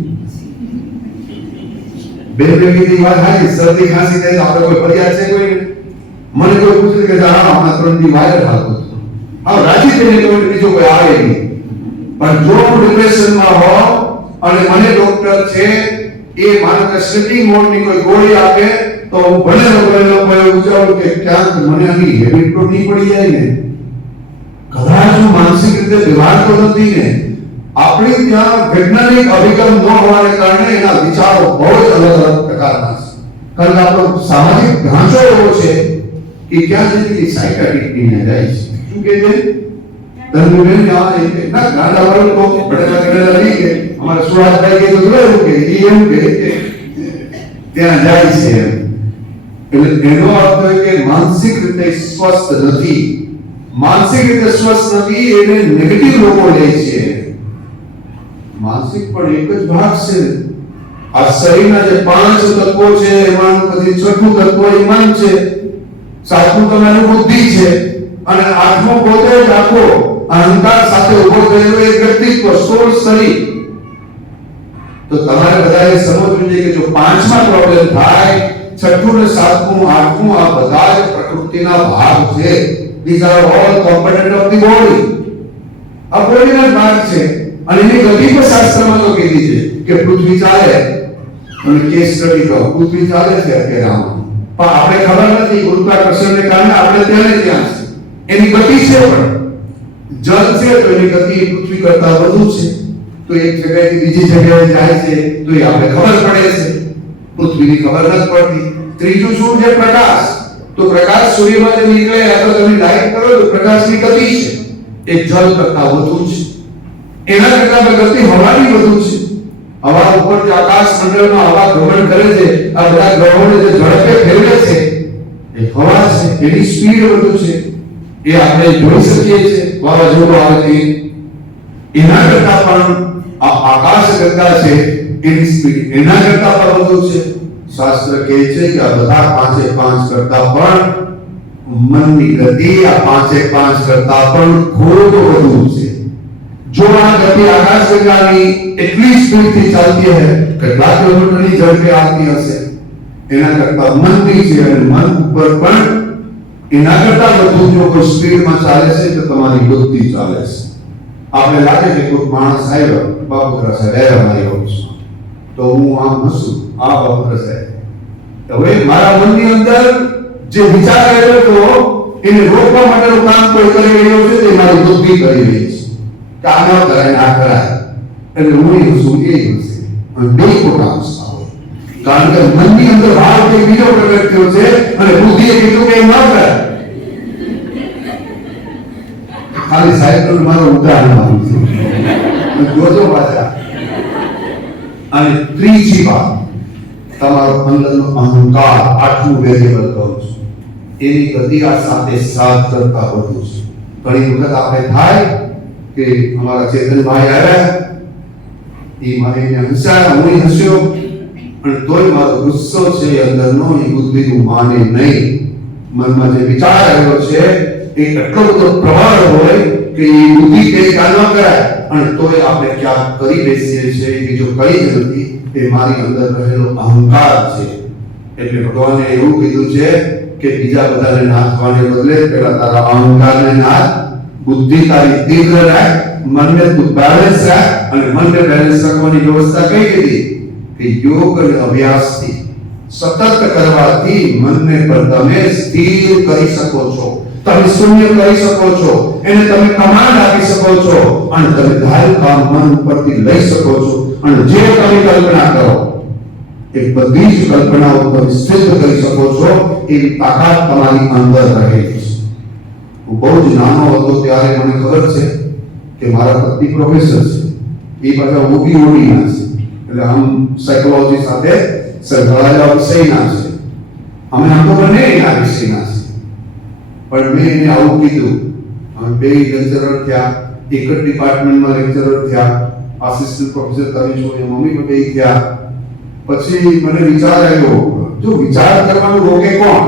બે વીકથી વાત થાય, શરદી ખાંસી થાય, આપણે કોઈ ફરિયાદ છે કોઈ? મને કોઈ પૂછે કે હા હમણાં 3 દી વાયરલ હાલતો હતો, હા રાજી થઈને તો બીજો કોઈ આવે નહીં. પણ જો હું ડિપ્રેશનમાં હોઉં અને મને ડોક્ટર છે એ માનો કે સ્લીપિંગ મોડની કોઈ ગોળી આપે તો હું ભણેલો વિચારું કે ક્યાંક મને આની હેબિટ તો નહીં પડી જાય ને, કદાચ હું માનસિક રીતે બીમાર તો નથી ને. આપણી ત્યાં વૈજ્ઞાનિક અભિગમ ન હોવાને કારણે એના વિચારો બહુ જ અલગ અલગ પ્રકારના છે. કારણ કે આપણો સામાજિક ઢાંચો એવો છે કે ક્યાં જતી સાયકાટ્રિક ને જાય છે. શું કહે છે તંદુબેન? ના ગાંડા વાળો તો પડેલા નહીં કે અમારા સુરાજભાઈ કે તો જોયું કે એમ કે ત્યાં જાય છે એમ. એટલે એનો અર્થ હોય કે માનસિક રીતે સ્વસ્થ નથી. માનસિક રીતે સ્વસ્થ નથી એને નેગેટિવ લોકો લે છે. માનસિક પણ એક જ ભાગ છે. આ શરીરના જે 5 તત્વો છે એમાંનું પછી છઠ્ઠું તત્વ એ મન છે, સાતમું તમારું બુદ્ધિ છે અને આઠમું પોતે જ આખો અહંકાર સાથે ઉભો થયેલો એક વ્યક્તિત્વ, સોળ શરીર. તો તમારે બધાએ સમજવું જોઈએ કે જો 5મા પ્રોબ્લેમ થાય, છઠ્ઠું ને સાતમું આઠમું આ બધા જ પ્રકૃતિના ભાગ છે. These are all component of the body. આ બોડીના ભાગ છે. અને એની ગતિ પર શાસ્ત્રમાં તો કીધી છે કે પૃથ્વી ચાલે અને કેસ સ્ટડી કરો, પૃથ્વી ચાલે છે અત્યારે આમાં, પણ આપણે ખબર નથી ગુરુત્વાકર્ષણને કારણે આપણે ત્યાં ને ત્યાં છે. એની ગતિ છે પણ જળ છે તો એની ગતિ પૃથ્વી કરતા વધુ છે. તો એક જગ્યાએથી બીજી જગ્યાએ જાય છે તો એ આપણે ખબર પડે છે, પૃથ્વીની ખબર નથી પડતી. ત્રીજું શું છે? પ્રકાશ. તો પ્રકાશ સૂર્યમાં જે નીકળે અથવા તમે લાઈટ કરો તો પ્રકાશની ગતિ છે એ જળ કરતા વધુ છે. એના કરતા ગતિ હવાની વધુ છે. હવા ઉપર જે આકાશ મંડળમાં હવા ભ્રમણ કરે છે, આ બધા ગ્રહોને જે ઝડપે ફેરવે છે એ હવા છે, એની સ્પીડ વધુ છે. એ આપણે જોઈ શકીએ છીએ વાવાઝોડું આવે છે એના કરતા પણ આ આકાશ ગંગા છે એની સ્પીડ એના કરતા પણ વધુ છે. શાસ્ત્ર કહે છે કે આ બધા 5 કરતા પણ મનની ગતિ આ 5 કરતા પણ ખૂબ વધુ છે. જો આ ગતિ આકાશ ગંગાની એટલી સ્પીડથી ચાલતી હશે, કેટલા કિલોમીટરની ઝડપે આવતી હશે, એના કરતા મનની છે અને મન ઉપર પણ એના કરતા વધુ જો કોઈ સ્પીડમાં ચાલે છે તો તમારી બુદ્ધિ ચાલે છે. આપણે લાગે કે કોઈ માણસ આવ્યો, બાપુરા સાહેબ આવ્યા મારી ઓફિસમાં, તો હું આમ હસું, આ બાપુરા સાહેબ. હવે મારા મનની અંદર જે વિચાર આવ્યો હતો એને રોકવા માટેનું કામ કોઈ કરી રહ્યો છે તે મારી બુદ્ધિ કરી રહી છે. કામ કરાય ના કરાય એટલે હું હસું એ હશે અને બે ખોટા હસતા હોય. કારણ કે મનની અંદર ભાવ કે બીજો પ્રગટ થયો છે અને બુદ્ધિએ કીધું કે ન કરાય. ખાલી સાયકલ મારો ઉદાહરણ આપું છું, જોજો પાછા. અને ત્રીજી વાત, તમારો અંદરનો અહંકાર, 8મું વેરિયેબલ કહું છું, એની ગતિ આ સાથે 7 કરતા વધુ છે. ઘણી વખત આપણે થાય કે અમારા ચેતનભાઈ આવ્યા, એ મને હસાયા, હું હસ્યો, અને તોય મારો ગુસ્સો છે અંદરનો એ બુદ્ધિનું માને નહીં. મનમાં જે વિચાર આવ્યો છે એ એટલો બધો પ્રબળ હોય કે એ બુદ્ધિ કે કામ ન કરાય અને તોય આપણે ક્યાંક કરી બેસીએ છીએ, બીજો કઈ જ નથી. એ મારી અંદર રહેલો અહંકાર છે. એટલે ભગવાને એવું કીધું છે કે બીજા બધાને નાથવાને બદલે પહેલા તારા અહંકારને નાથ, બુદ્ધિ તારી તીવ્ર રાખ, મનને તું બેલેન્સ રાખ, અને મનને બેલેન્સ રાખવાની વ્યવસ્થા કઈ કીધી કે યોગ અને અભ્યાસથી સતત કરવાથી મનને પર તમે સ્થિર કરી શકો છો, તમે શૂન્ય કરી શકો છો, એને તમે કમાન્ડ આપી શકો છો, અને તમે ધાર્યું કામ મન પરથી લઈ શકો છો, અને જે તમે કલ્પના કરો એ બધી જ કલ્પનાઓ તમે સિદ્ધ કરી શકો છો. એવી તાકાત તમારી અંદર રહેલી છે. હું બહુ જ નાનો હતો ત્યારે મને ખબર છે કે મારા પતિ પ્રોફેસર છે, એ પાછા ઓબીઓડીના છે, એટલે આમ સાયકોલોજી સાથે સંકળાયેલા વિષયના છે. અમે આમ તો બંને એના વિષયના છે, પણ મેં એને આવું કીધું. અમે બે લેક્ચરર થયા, એક જ ડિપાર્ટમેન્ટમાં લેક્ચરર થયા, આસિસ્ટન્ટ પ્રોફેસર તમે છો એ મમ્મી પણ બે થયા. પછી મને વિચાર આવ્યો, જો વિચાર કરવાનું રોકે કોણ?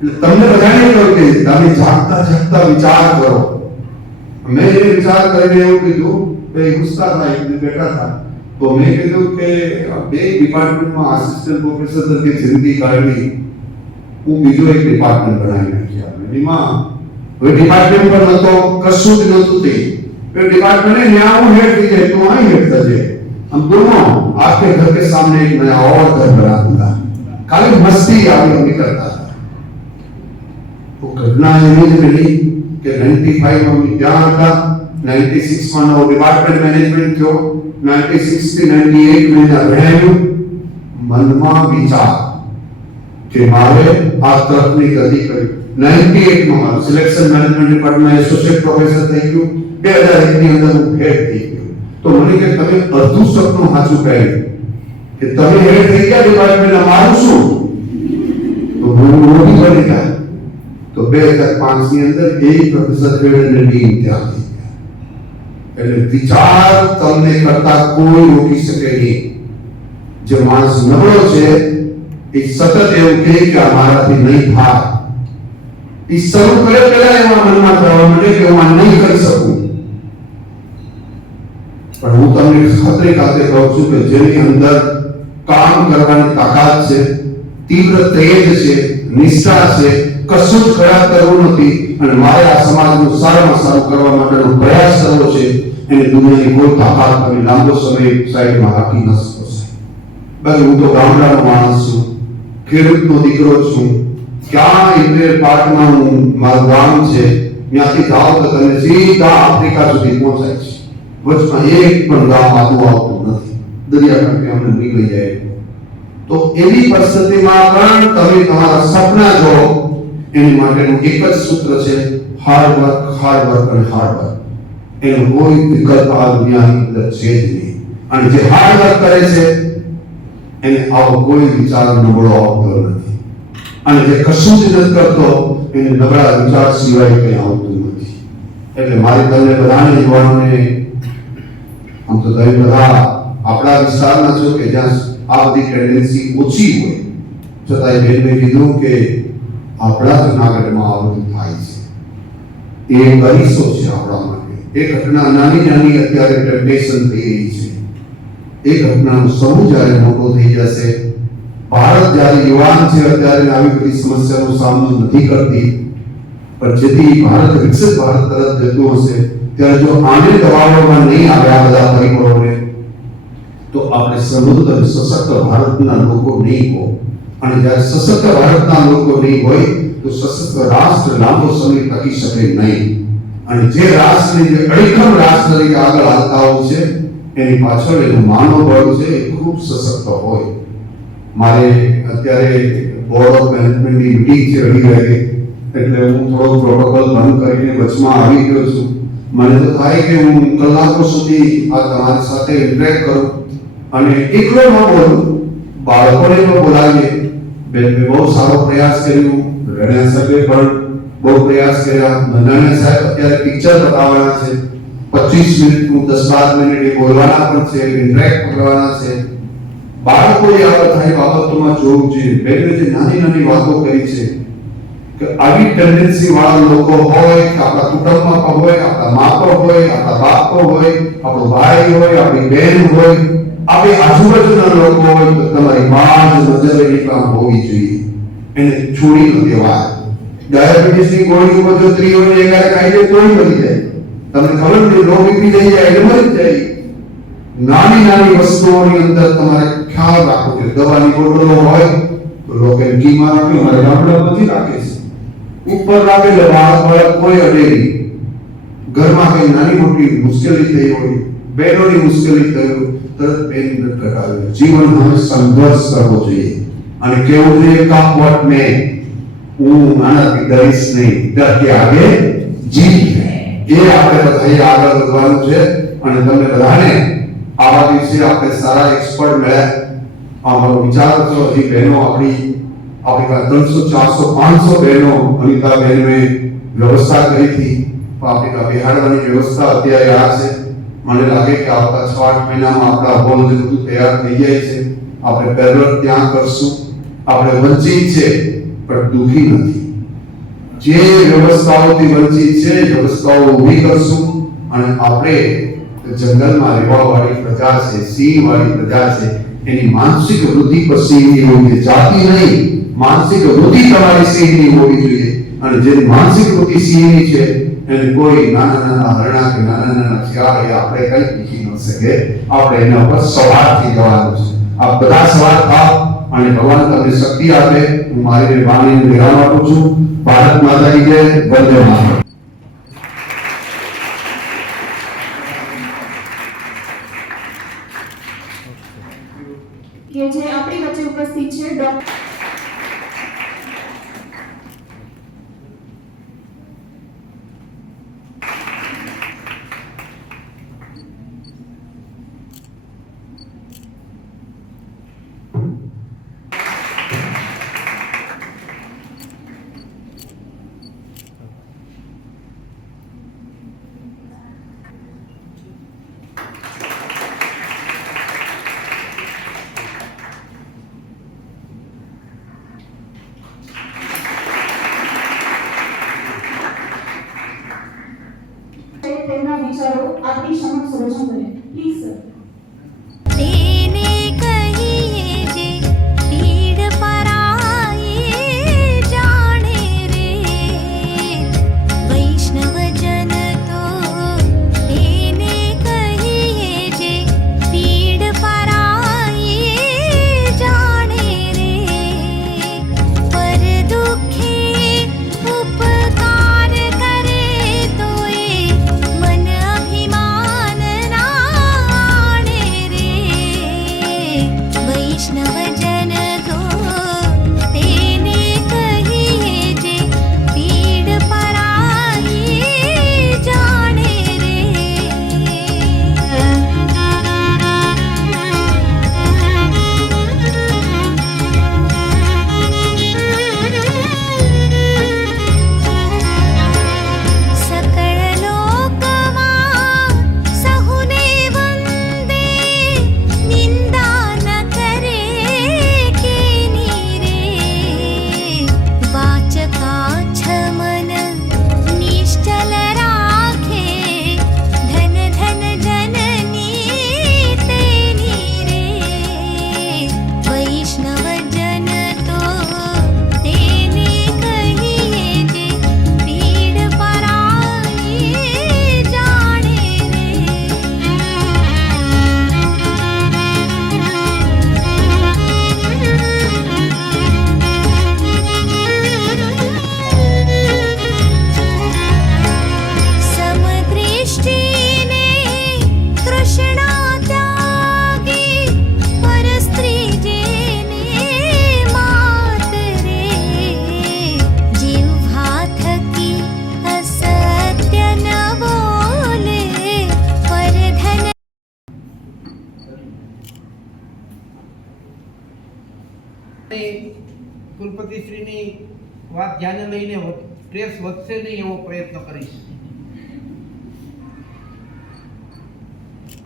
એટલે તમને બધાને કહ્યું કે તમે જાગતા જાગતા વિચાર કરો. મેં એ વિચાર કરીને એવું કીધું કે ગુસ્સા થાય એટલે બેઠા હતા, તો મેં કીધું કે બે ડિપાર્ટમેન્ટમાં આસિસ્ટન્ટ પ્રોફેસર તરીકે જિંદગી કાઢી, હું બીજો એક ડિપાર્ટમેન્ટ બનાવી નાખ્યા. એમાં હવે ડિપાર્ટમેન્ટ પર નતો, કશું જ નતું તે डिपार्टमेंट ने नया वो हेड दी है, तो वहीं हेड कर दे. हम दोनों आपके घर के सामने एक नया और घर बना दूंगा. खाली मस्ती आगे हम करता था. वो घटना इमेज मिली कि 95 में क्या था, 96 में वो डिपार्टमेंट मैनेजमेंट क्यों, 96 से 98 में रहूं મનમાં વિચાર કે મારે આ તરફની ગતિ કરી. 98 માં મારું selection management department associate professor થઈ ગયું. 2001 ની અંદર હું હેડ થઈ ગયો. તો મને કે તમે અડધું સપનું સાચું કહ્યું કે તમે હેડ થઈ ગયા ડિપાર્ટમેન્ટના, મારું શું? તો હું મોટી બની ગયા. તો 2005 ની અંદર એક પ્રોફેસર હેડ અને ડીન ત્યાં થઈ ગયા. એટલે વિચાર તમને કરતા કોઈ રોકી શકે નહીં. जो मानस नबळो छे ए सतत एवं कहे कि અમારાથી નહીં થાય. એ શરૂ કરે પહેલા એમાં મનમાં થવા માંડે કે હું આ નહીં કરી શકું. પણ હું તમને ખાતરી ખાતે કહું છું કે જેની અંદર કામ કરવાની તાકાત છે, તીવ્ર તેજ છે, નિષ્ઠા છે, કશું જ ખરાબ કરવું નથી અને મારે આ સમાજનું સારામાં સારું કરવા માટેનો પ્રયાસ કરવો છે, એને દુનિયાની કોઈ તાકાત અને લાંબો સમય સાઈડમાં રાખી ન શકે. ભાઈ હું તો ગામડાનો માણસ છું, ખેડૂતનો દીકરો છું. ક્યાં ઇન્ડિયન પાર્ટમાં હું મારું ગામ છે, ત્યાંથી જાઓ તો તમે સીધા આફ્રિકા સુધી પહોંચાય છે. વચમાં એક પણ ગામ આવું આવતું નથી, દરિયાકાંઠે અમને નીકળી જાય. તો એવી પરિસ્થિતિમાં પણ તમે તમારા સપના જો, એની માટેનું એક જ સૂત્ર છે, હાર્ડ વર્ક, હાર્ડ વર્ક અને હાર્ડ વર્ક. એનો કોઈ વિકલ્પ આ દુનિયાની અંદર છે જ નહીં. અને જે હાર્ડ વર્ક કરે છે એને આવો કોઈ વિચાર નબળો આવતો નથી, અને જે કશું જ નથી કરતો એને નબળા વિચાર સિવાય કંઈ આવતું નથી. એટલે મારી તમને બધાને યુવાનોને, આમ તો તમે બધા આપણા વિસ્તારના છો કે જ્યાં આ બધી ટેન્ડન્સી ઓછી હોય, છતાંય બેનને કીધું કે આપણા જૂનાગઢમાં આ બધું થાય છે. એ ગરીસો છે આપણા માટે. એ ઘટના નાની નાની અત્યારે ટેમ્પટેશન થઈ રહી છે. એ ઘટનાનો સમૂહ જ્યારે મોટો થઈ જશે, ભારત જ્યારે યુવાન છે અત્યારે આવી બધી સમસ્યાનો સામનો નથી કરતી, પણ જેથી ભારત વિકસિત ભારત તરફ જતું હશે, ત્યારે જો આને દબાવવામાં નહીં આવે આ બધા પરિબળોને, તો આપણે સમૃદ્ધ અને સશક્ત ભારતના લોકો નહીં હો. અને જ્યારે સશક્ત ભારતના લોકો નહીં હોય તો સશક્ત રાષ્ટ્ર લાંબો સમય ટકી શકે નહીં. અને જે રાષ્ટ્રની જે અડીખમ રાષ્ટ્ર તરીકે આગળ હાલતા છે, એની પાછળ એનું માનવબળ છે એ ખૂબ સશક્ત હોય. મારે અત્યારે બોર્ડ ઓફ મેનેજમેન્ટની મીટિંગ છે 2:30 વાગે, એટલે હું થોડો પ્રોટોકોલ બંધ કરીને વચમાં આવી ગયો છું. મને તો થાય કે હું કલાકો સુધી આ તમારી સાથે ઇન્ટરેક્ટ કરું અને એકલો ન બોલું, બાળકોને પણ બોલાવીએ. બેનને બહુ સારો પ્રયાસ કર્યો, રણ્યા સાહેબે પણ બહુ પ્રયાસ કર્યા. મંદાણા સાહેબ અત્યારે પિક્ચર બતાવવાના છે, 25 મિનિટનું 10-12 મિનિટ એ બોલવાના પણ છે, ઇન્ટરેક્ટ કરવાના છે. બાળકોએ આ બધી બાબતોમાં જોવું જોઈએ. બેને જે નાની નાની વાતો કરી છે કે આવી ટેન્ડન્સી વાળા લોકો હોય કે આપણા કુટુંબમાં હોય, આપણા મા બાપ હોય, આપણા બાપ હોય, આપણો ભાઈ હોય, આપણી બહેન હોય, આપણી આજુબાજુના લોકો હોય, તો તમારી બાજ નજર એની કામ હોવી જોઈએ. એને છોડી ન દેવાય. ડાયાબિટીસની ગોળી ઉપર જો 3 હોય એકારે ખાઈ લે તોય મરી જાય. તમને ખબર છે લો બીપી થઈ જાય એટલે મરી જ જાય. નાની નાની વસ્તુઓની અંદર તમારે ખ્યાલ રાખવો જોઈએ. દવાની બોટલો હોય તો લોકો ઘીમાં રાખી મારે ગામડા નથી રાખે છે, ઉપર રાખે એટલે બાળક કોઈ અડે નહીં. ઘરમાં કઈ નાની મોટી મુશ્કેલી થઈ હોય, બહેનોની મુશ્કેલી થઈ હોય, તરત બેન ઘટાડે. જીવન હંમેશા સંઘર્ષ કરવો જોઈએ અને કેવું જોઈએ કામ વોટ મેં હું આનાથી ડરીશ નહીં, ડર કે આગે જીત હૈ. એ આપણે બધાએ આગળ વધવાનું છે અને તમને બધાને આવા દિવસે આપણે સારા એક્સપર્ટ મળ્યા. અમારો વિચાર હતો હજી બહેનો આપણી પાસે 300 400 500 બહેનો અનિતા બહેન મેં વ્યવસ્થા કરી હતી. આપણી પાસે બિહાડવાની વ્યવસ્થા અત્યારે આ છે. મને લાગે કે આવતા 6-8 મહિનામાં આપણા હોલ ને બધું તૈયાર થઈ જાય છે. આપણે પેરોલ ત્યાં કરશું. આપણે વંચિત છે પણ દુખી નથી. જે વ્યવસ્થાઓથી વંચિત છે વ્યવસ્થાઓ ઊભી કરશું અને આપણે જંગલમાં રહેવાવાળી પ્રજા છે, સિંહ વાળી પ્રજા છે, એની માનસિક વૃદ્ધિ પર સિંહની હોવી જોઈએ. જાતિ નહીં, માનસિક વૃદ્ધિ તમારી સિંહની હોવી જોઈએ. અને જેની માનસિક વૃદ્ધિ સિંહની છે એને કોઈ નાના નાના હરણા કે નાના નાના શિયાળ એ આપણે કઈ શીખી ન શકે. આપણે એના ઉપર સવાર થઈ જવાનું છે. આ બધા સવાર થાવ અને ભગવાન તમને શક્તિ આપે. હું મારી વાણીને વિરામ આપું છું. ભારત માતા કી જય, વંદે માતરમ. કે જે આપણી વચ્ચે ઉપસ્થિત છે ડોક્ટર તેમના વિચારો આપણી સમક્ષ રજૂ કરે. Please sir. તેને કહીએ જે પીડ પરાઈ જાણે રે વૈષ્ણવજન તો તેને કહીએ જે પીડ પરાઈ જાણે રે પર દુઃખી ઉપકાર કરે તો એ મન અભિમાન નાણે રે વૈષ્ણવજન તો તેને કહીએ જે પીડ પરાઈ જાણે સકળ લોકમાં સહુને વંદે નિંદા ન કરે કેની રે વાચકા છમન નિશ્ચલ રાખે ધન ધન જનની તેની રે વૈષ્ણવજન તો તેને કહીએ જે પીડ પરાઈ જાણે સમદૃષ્ટિને કૃષ્ણ ત્યાગી પરસ્ત્રી જેને માત રે જીવહા થકી અસત્ય ન બોલે પરધન કુલપતિશ્રીની વાત ધ્યાને લઈને સ્ટ્રેસ વધશે નહીં એવો પ્રયત્ન કરીશ.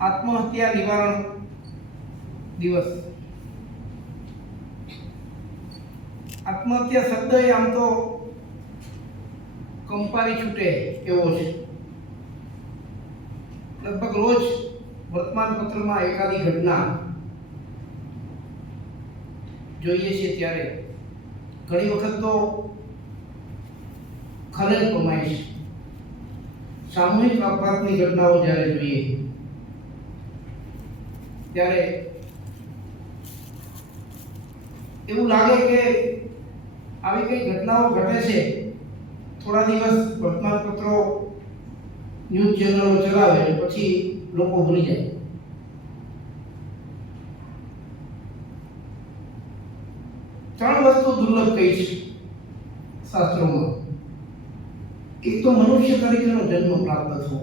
આત્મહત્યા નિવારણ દિવસ. આત્મહત્યા શબ્દ એ આમ તો કંપારી છૂટે એવો છે. લગભગ રોજ વર્તમાન પત્રમાં એકાદી ઘટના જોઈએ છીએ ત્યારે ઘણી વખત તો ખલેલ પમાય છે. સામૂહિક આપઘાતની ઘટનાઓ જ્યારે જોઈએ ત્યારે એવું લાગે કે આવી કઈ ઘટનાઓ ઘટે છે, થોડા દિવસ વર્તમાનપત્રો ન્યૂઝ ચેનલો ચલાવે અને પછી લોકો ભૂલી જાય. ત્રણ વસ્તુ દુર્લભ કહી છે શાસ્ત્રોમાં. એક તો મનુષ્ય તરીકેનો જન્મ પ્રાપ્ત થવો,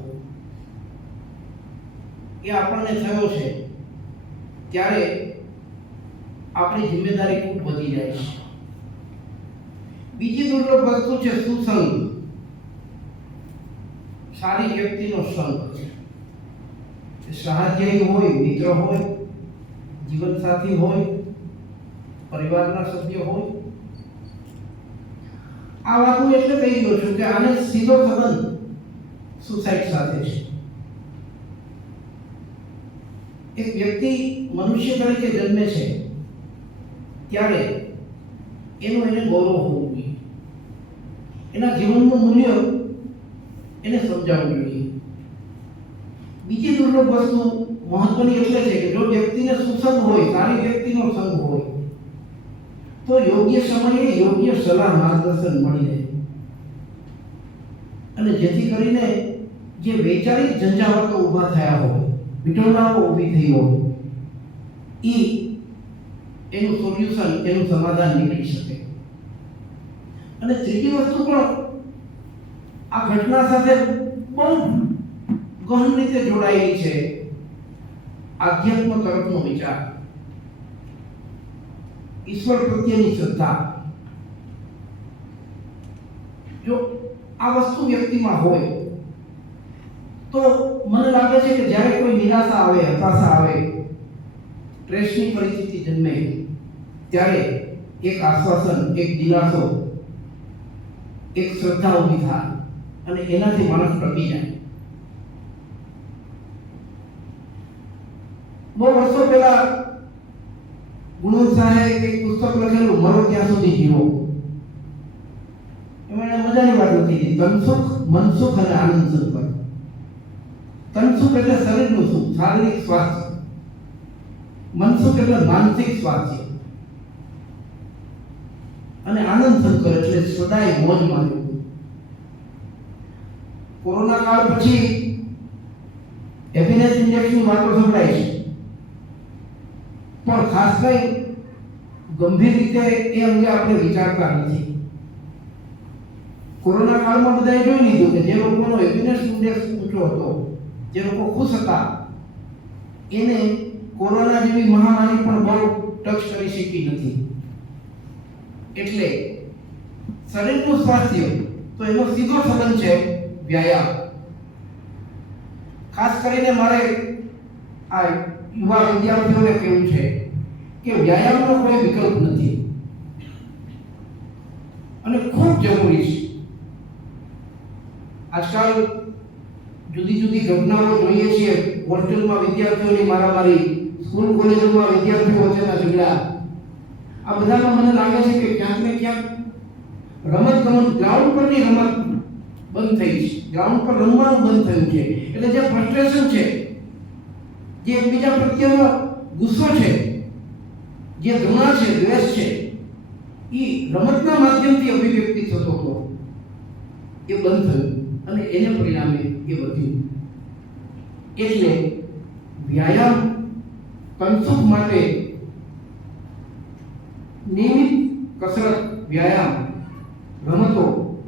એ આપણને થયો છે ત્યારે આપણી જિમ્મેદારી ખૂબ વધી જાય છે. બીજી દુર્લભ વસ્તુ છે સુસંગ, સારી વ્યક્તિનો સંગ. સહાધ્યાયી હોય, મિત્ર હોય, જીવનસાથી હોય, પરિવારના સભ્ય હોય. આ વાત હું એટલે કહી રહ્યો છું કે આને સીધો સંબંધ સુસાઇડ સાથે છે. એક વ્યક્તિ મનુષ્ય તરીકે જન્મે છે ત્યારે એનું એને ગૌરવ હોવું જોઈએ, એના જીવનનું મૂલ્ય એને સમજાવવું જોઈએ. બીજી દુર્લભ વસ્તુ મહત્વની એટલે છે કે જો વ્યક્તિને સુસંગ હોય, સારી વ્યક્તિનો સંગ હોય, તો યોગ્ય સમયે યોગ્ય સલાહ માર્ગદર્શન મળી રહે અને જેથી કરીને જે વૈચારિક ઝંઝાવાતો ઊભા થયા હોય, વિટોળાઓ ઊભી થઈ હોય, એનું સોલ્યુશન, એનું સમાધાન નીકળી શકે. અને ત્રીજી વસ્તુ પણ આ ઘટના સાથે બહુ ગહન રીતે જોડાયેલી છે, આધ્યાત્મ તરફનો વિચાર, ઈશ્વર પ્રત્યેની શ્રદ્ધા. જો આ વસ્તુ વ્યક્તિમાં હોય તો મને લાગે છે કે જ્યારે કોઈ નિરાશા આવે, હતાશા આવે, સ્ટ્રેસની પરિસ્થિતિ જન્મે ત્યારે એક આશ્વાસન, એક દિલાસો, એક શ્રદ્ધા ઊભી થાય અને એનાથી માણસ ટકી જાય. બહુ વર્ષો પહેલા ગુણવંત શાહે એક પુસ્તક લખેલું, મરો ત્યાં સુધી જીવો. એમાં એને મજાની વાત લખી હતી, તનસુખ, મનસુખ અને આનંદ સુખ. તનસુખ એટલે શરીરનું સુખ, શારીરિક સ્વાસ્થ્ય. મનસુખ એટલે માનસિક સ્વાસ્થ્ય. અને આનંદ શંકર એટલે સદાય મોજમાં રહેવું. કોરોના કાળ પછી હેપીનેસ ઇન્ડેક્સની વાતો સંભળાય છે, પણ ખાસ કરી ગંભીર રીતે એ અંગે આપણે વિચારતા નથી. કોરોના કાળમાં બધાએ જોઈ લીધું કે જે લોકોનો હેપીનેસ ઇન્ડેક્સ ઊંચો હતો, જે લોકો ખુશ હતા, એને કોરોના જેવી મહામારી પણ બહુ ટચ કરી શકી નથી. એટલે શરીરનું સ્વાસ્થ્ય તો એનો સીધો સંબંધ છે વ્યાયામ. ખાસ કરીને મારે આ યુવા વિદ્યાર્થીઓને કહેવું છે કે વ્યાયામનો કોઈ વિકલ્પ નથી અને ખૂબ જરૂરી છે. આજકાલ જુદી જુદી ઘટનાઓ જોઈએ છીએ, હોસ્ટેલમાં વિદ્યાર્થીઓની મારામારી, સ્કૂલ કોલેજોમાં વિદ્યાર્થીઓ વચ્ચેના ઝઘડા. આ બધામાં મને લાગે છે કે ક્યાંક ને ક્યાંક રમત ગ્રાઉન્ડ પરની રમત બંધ થઈ છે, ગ્રાઉન્ડ પર રમવાનું બંધ થયું છે. એટલે જે ફ્રસ્ટ્રેશન છે, જે એકબીજા પ્રત્યેનો ગુસ્સો છે, જે ઘૃણા છે, દ્વેષ છે, એ રમતના માધ્યમથી અભિવ્યક્તિ થતો હતો, એ બંધ થયું અને એને પરિણામે એ વધ્યું. એટલે વ્યાયામ, તનસુખ માટે નિયમિત કસરત, વ્યાયામ, રમતો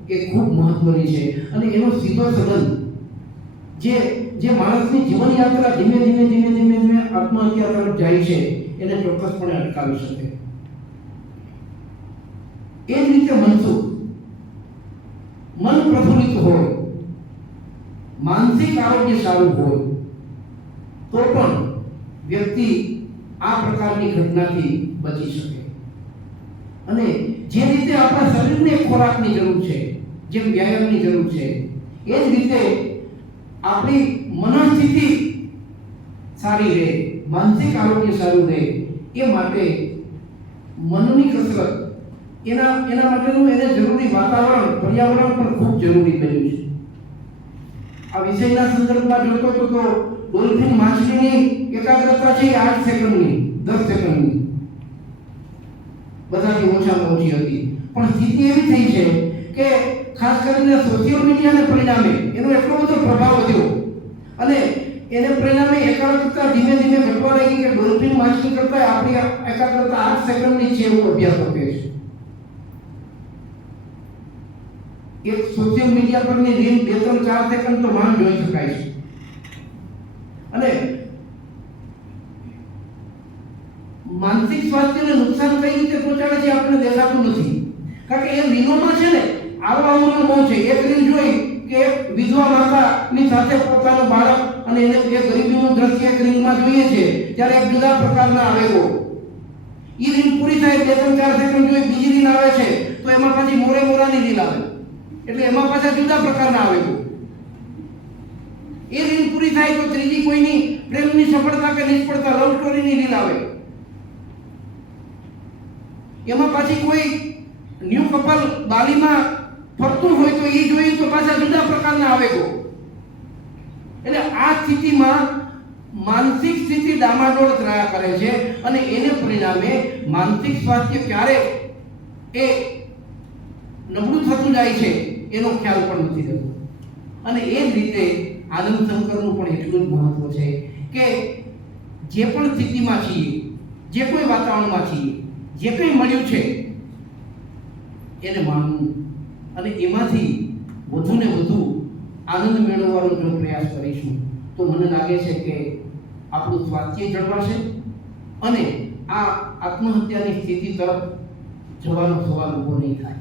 એ ખૂબ મહત્વની છે અને એનો સીધો સંબંધ જે માણસની જીવન યાત્રા ધીમે ધીમે આત્મહત્યા તરફ જાય છે એને ચોક્કસપણે અટકાવી શકે. એ જ રીતે મનસુખ, મન પ્રફુલ્લિત હોય, માનસિક આરોગ્ય સારું હોય તો પણ વ્યક્તિ આ પ્રકારની ઘટનાથી બચી શકે. અને જે રીતે આપણા શરીરને ખોરાકની જરૂર છે, જેમ વ્યાયામની જરૂર છે, એ જ રીતે આપણી મનસ્થિતિ સારી રહે, માનસિક આરોગ્ય સારું રહે, એ માટે મનની કસરત, એના માટેનું એને જરૂરી વાતાવરણ, પર્યાવરણ પણ ખૂબ જરૂરી બન્યું છે. આ વિષયના સંદર્ભમાં જોતો તો ડોલ્ફિન માછલીની એકાગ્રતા છે 8 સેકન્ડની 10 સેકન્ડની બધાથી ઓછામાં ઓછી હતી. પણ સ્થિતિ એવી થઈ છે કે ખાસ કરીને સોશિયલ મીડિયાને પરિણામે એનો એટલો બધો પ્રભાવ વધ્યો અને એને પરિણામે એકાગ્રતા ધીમે ધીમે ઘટવા લાગી કે ડોલ્ફિન માછલી કરતાં આપણી એકાગ્રતા 8 સેકન્ડની છે એવું અભ્યાસો કહે છે. એક સોશિયલ મીડિયા પરની રીલ 2-4 સેકન્ડ તો માંડ જોઈ શકાય છે. અને માનસિક સ્વાસ્થ્યને નુકસાન કઈ રીતે પહોંચાડે છે આપણને દેખાતું નથી. કારણ કે એ રીલોમાં છે ને આવા અવરોધ બહુ છે. એક રીલ જોઈ કે એક વિધવા માતાની સાથે પોતાનું બાળક અને એને એ ગરીબીનું દ્રશ્ય એક રીલમાં જોઈએ છે ત્યારે એક જુદા પ્રકારના આવેગો. એ રીલ પૂરી થાય 2-4 સેકન્ડ જોઈ બીજી રીલ આવે છે તો એમાં પાછી મોરાની રીલ આવે એટલે એમાં પાછા જુદા પ્રકારના આવેગો. એ રીલ પૂરી થાય તો ત્રીજી કોઈની પ્રેમની સફળતા કે નિષ્ફળતા લવ સ્ટોરીની રીલ આવે. એમાં પાછી કોઈ ન્યુ કપલ બાલીમાં ફરતું હોય તો એ જોઈએ તો પાછા જુદા પ્રકારના આવેગો. એટલે આ સ્થિતિમાં માનસિક સ્થિતિ ડામાડોળ થયા કરે છે અને એને પરિણામે માનસિક સ્વાસ્થ્ય ક્યારે એ નબળું થતું જાય છે એનો ખ્યાલ પણ નથી રહેતો. અને એ જ રીતે આનંદ શંકરનું પણ એટલું જ મહત્વ છે કે જે પણ સ્થિતિમાં છીએ, જે કોઈ વાતાવરણમાં છીએ, જે કંઈ મળ્યું છે એને માનવું અને એમાંથી વધુ ને વધુ આનંદ મેળવવાનો જો પ્રયાસ કરીશું તો મને લાગે છે કે આપણું સ્વાસ્થ્ય જળવાશે અને આ આત્મહત્યાની સ્થિતિ તરફ જવાનો સવાલ ઊભો નહીં થાય.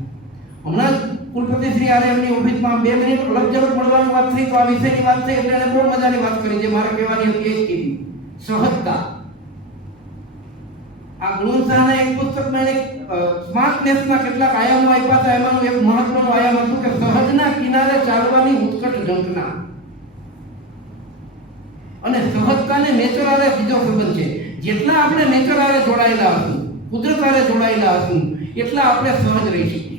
હમણાં જ કુલપતિ શ્રી આરે એમની ઓફિસમાં 2 મિનિટ અલગ જલગ મળવાની વાત થઈ તો આ વિષયની વાત થઈ એટલે એને બહુ મજાની વાત કરી જે મારે કહેવાની હતી એ જ કીધી. સહજતા. આ ગુણસાના એક પુસ્તકમાં એક સ્માર્ટનેસના કેટલાક આયામો આપ્યા હતા. એમાંનું એક મહત્વનું આયામ હતું કે સહજના કિનારે ચાલવાની ઉત્કટ ઝંખના. અને સહજતાને નેચર આરે બીજો સંબંધ છે. જેટલા આપણે નેચર આરે જોડાયેલા હશું, કુદરત આરે જોડાયેલા હશું એટલા આપણે સહજ રહી શકીશું.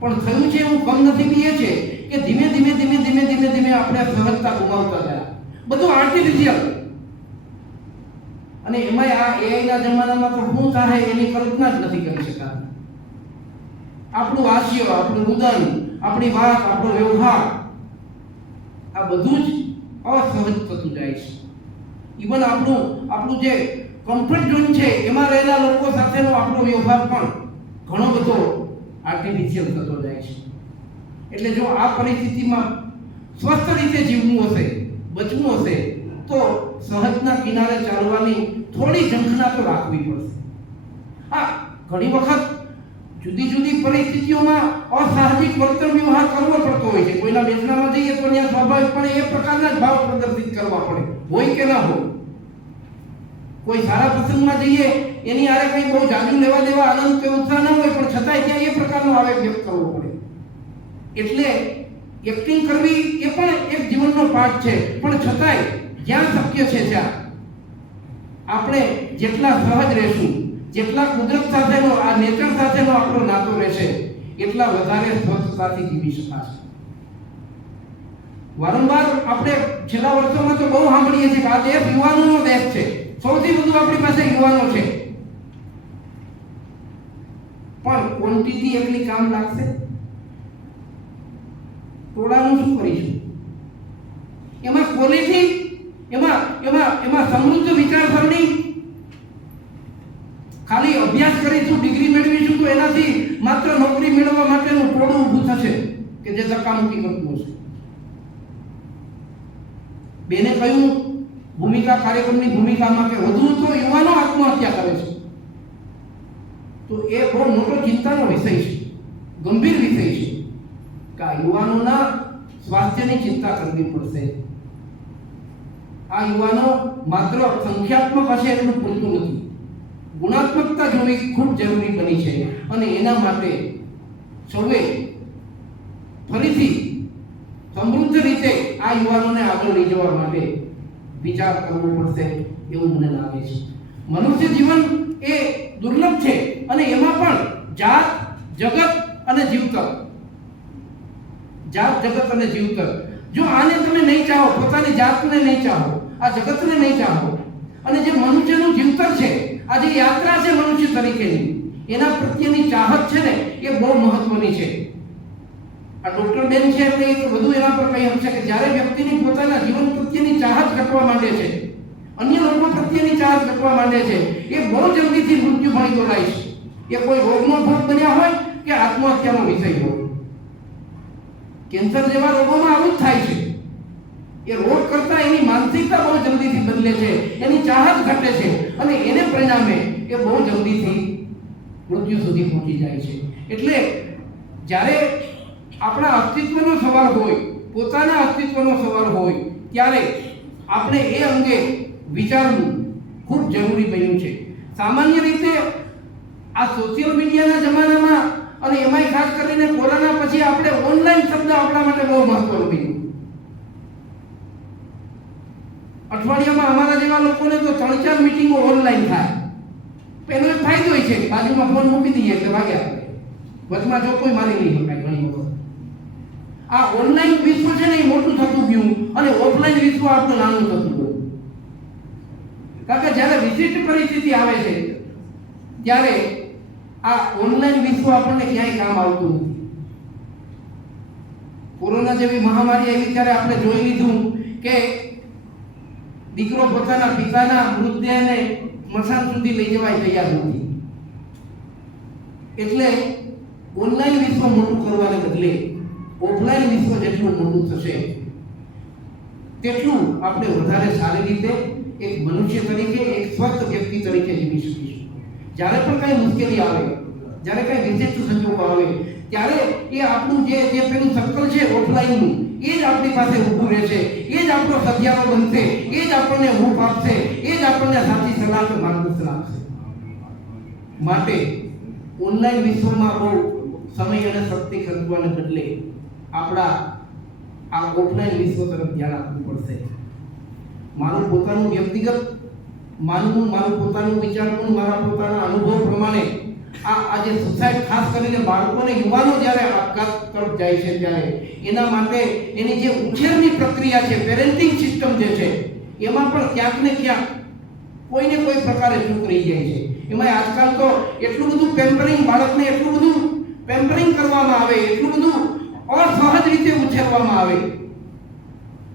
પણ થયું છે એવું કમનસીબી એ છે કે ધીમે ધીમે આપણે સહજતા ગુમાવતા ગયા. બધું આર્ટિફિશિયલ. અને એમાં આ એઆઈ ના જમાનામાં તો શું થાય એની કલ્પના જ નથી કરી શકાતી. આપણું હાસ્ય, આપણું રુદન, આપણી વાત, આપણો વ્યવહાર આ બધું જ અસહજ થતું જાય છે. ઇવન આપણું જે કમ્ફર્ટ ઝોન છે એમાં રહેલા લોકો સાથેનો આપણો વ્યવહાર પણ ઘણો બધો આર્ટિફિશિયલ થતો જાય છે. એટલે જો આ પરિસ્થિતિમાં સ્વસ્થ રીતે જીવવું હશે, બચવું હશે તો સહજના કિનારે ચાલવાની થોડી ઝંખના તો રાખવી પડશે. હા, ઘણી વખત જુદી જુદી પરિસ્થિતિઓમાં અસાહજિક વર્તન વ્યવહાર કરવો પડતો હોય છે. કોઈના બેસણામાં જઈએ તો ત્યાં સ્વાભાવિકપણે એ પ્રકારના જ ભાવ પ્રદર્શિત કરવા પડે, હોય કે ના હોય. કોઈ સારા પ્રસંગમાં જઈએ એની આરે કંઈ બહુ જાજુ લેવા દેવા આનંદ કે ઉત્સાહ ન હોય પણ છતાંય ત્યાં એ પ્રકારનો આવેગ વ્યક્ત કરવો પડે. એટલે એક્ટિંગ કરવી એ પણ એક જીવનનો પાઠ છે. પણ છતાંય જ્યાં શક્ય છે ત્યાં આપણે જેટલા સહજ રહેશું, જેટલા કુદરત સાથેનો આ નેચર સાથેનો આપણો નાતો રહેશે એટલા વધારે સ્વસ્થતાથી જીવી શકાશે. વારંવાર આપણે છેલ્લા વર્ષોમાં તો બહુ સાંભળીએ છીએ કે આ દેશ યુવાનોનો દેશ છે. સૌથી વધુ આપણી પાસે યુવાનો છે. પણ ક્વોન્ટિટી એટલી કામ લાગશે? ટોળાનું શું કરીશું? એમાં ક્વોલિટી, એમાં સમૃદ્ધ વિચારસરણી. ખાલી અભ્યાસ કરીશું, ડિગ્રી મેળવીશું તો એનાથી માત્ર નોકરી મેળવવા માટેનું ટોળું ઊભું થશે કે જે ધક્કામુક્કી કરતું હશે. બેને કહ્યું ભૂમિકા કાર્યક્રમની ભૂમિકામાં કે વધુ તો યુવાનો આત્મહત્યા કરે છે. તો એ બહુ મોટો ચિંતાનો વિષય છે, ગંભીર વિષય છે કે આ યુવાનોના સ્વાસ્થ્યની ચિંતા કરવી પડશે. આ યુવાનો માત્ર સંખ્યાત્મક હશે એટલું પૂરતું નથી, ગુણાત્મકતા જોવી ખૂબ જરૂરી બની છે. અને એના માટે સૌએ ફરીથી સમૃદ્ધ રીતે આ યુવાનોને આગળ લઈ જવા માટે વિચાર કરવો પડશે એવું મને લાગે છે. મનુષ્ય જીવન એ દુર્લભ છે અને એમાં પણ જાત, જગત અને જીવતર જો આને તમે નહીં ચાહો, પોતાની જાતને નહીં ચાહો, આ જગતને નહીં ચાહો, અને જે મનુષ્યનું જીવતર છે, આ જે યાત્રા છે મનુષ્ય તરીકેની, એના પ્રત્યેની ચાહત છે ને એ બહુ મહત્વની છે. આ ડોક્ટર બેન છે એટલે એ વધુ એના પર કહી શકશે કે જ્યારે વ્યક્તિની પોતાના જીવન પ્રત્યેની ચાહત ઘટવા માંડે છે, અન્ય લોકો પ્રત્યેની ચાહત ઘટવા માંડે છે, એ બહુ જલ્દીથી મૃત્યુ ભણી દોડાય છે. એ કોઈ રોગનો ભોગ બન્યા હોય કે આત્મહત્યાનો વિષય હોય. કેન્સર જેવા રોગોમાં આવું જ થાય છે. એ રોગ કરતા એની માનસિકતા બહુ જલ્દીથી બદલે છે, એની ચાહત ઘટે છે, અને એને પરિણામે એ બહુ જલ્દીથી મૃત્યુ સુધી પહોંચી જાય છે. એટલે જ્યારે આપણા અસ્તિત્વનો સવાલ હોય, પોતાના અસ્તિત્વનો સવાલ હોય, ત્યારે આપણે એ અંગે વિચારવું ખૂબ જરૂરી બન્યું છે. સામાન્ય રીતે આ સોશિયલ મીડિયાના જમાનામાં, અને એમાંય ખાસ કરીને કોરોના પછી આપણે ઓનલાઈન શબ્દ આપણા માટે બહુ મહત્વનો બન્યો. અઠવાડિયામાં અમારા જેવા લોકોને તો 3-4 મીટિંગો ઓનલાઈન થાય. એનો એક ફાયદો છે, બાજુમાં ફોન મૂકી દઈએ એટલે ભાગ્યા આપણે, વચમાં જો કોઈ મારી નહીં શકાય. ઘણી વખત આ ઓનલાઈન વિશ્વ છે ને એ મોટું થતું ગયું, અને ઓફલાઈન વિશ્વ આપણું નાનું થતું ગયું. કારણ કે જ્યારે વિશિષ્ટ પરિસ્થિતિ આવે છે ત્યારે આ ઓનલાઈન વિશ્વ આપણને ક્યાંય કામ આવતું નથી. કોરોના જેવી મહામારી આવી ત્યારે આપણે જોઈ લીધું કે દીકરો પોતાના પિતાના મૃતદેહને સ્મશાન સુધી લઈ જવા તૈયાર નથી. એટલે ઓનલાઈન વિશ્વ મોટું કરવાને બદલે ઓફલાઈન વિશ્વ જેટલું મોટું થશે તેટલું આપણે વધારે સારી રીતે એક મનુષ્ય તરીકે, એક સ્વસ્થ વ્યક્તિ તરીકે જીવી શકીશું. જ્યારે પણ કઈ મુશ્કેલી આવે, જ્યારે કઈ વિશિષ્ટ સંજોગો આવે, ત્યારે એ આપણું જે પેલું સર્કલ છે ઓફલાઈનનું, એ જ આપણી પાસે ઊભું રહેશે, એ જ આપણો સદિયારો બનશે, એ જ આપણને હૂંફ આપશે, એ જ આપણને સાચી સલાહ કે માર્ગદર્શન આપશે. માટે ઓનલાઈન વિશ્વમાં બહુ સમય અને શક્તિ ખર્ચવાને બદલે આપણા આ ઓફલાઈન વિશ્વ તરફ ધ્યાન આપવું પડશે. મારું પોતાનું વ્યક્તિગત માનવું, મારું પોતાનું વિચારવું, મારા પોતાના અનુભવ પ્રમાણે આ જે સોસાયટી, ખાસ કરીને બાળકોને, યુવાનો જ્યારે આપઘાત તરફ જાય છે ત્યારે એના માટે એની જે ઉછેરની પ્રક્રિયા છે, પેરેન્ટિંગ સિસ્ટમ જે છે, એમાં પણ ક્યાંક ને ક્યાંક કોઈને કોઈ પ્રકારે ચૂક રહી જાય છે. એમાં આજકાલ તો એટલું બધું પેમ્પરિંગ, બાળકને એટલું બધું પેમ્પરિંગ કરવામાં આવે, એટલું બધું અસહજ રીતે ઉછેરવામાં આવે,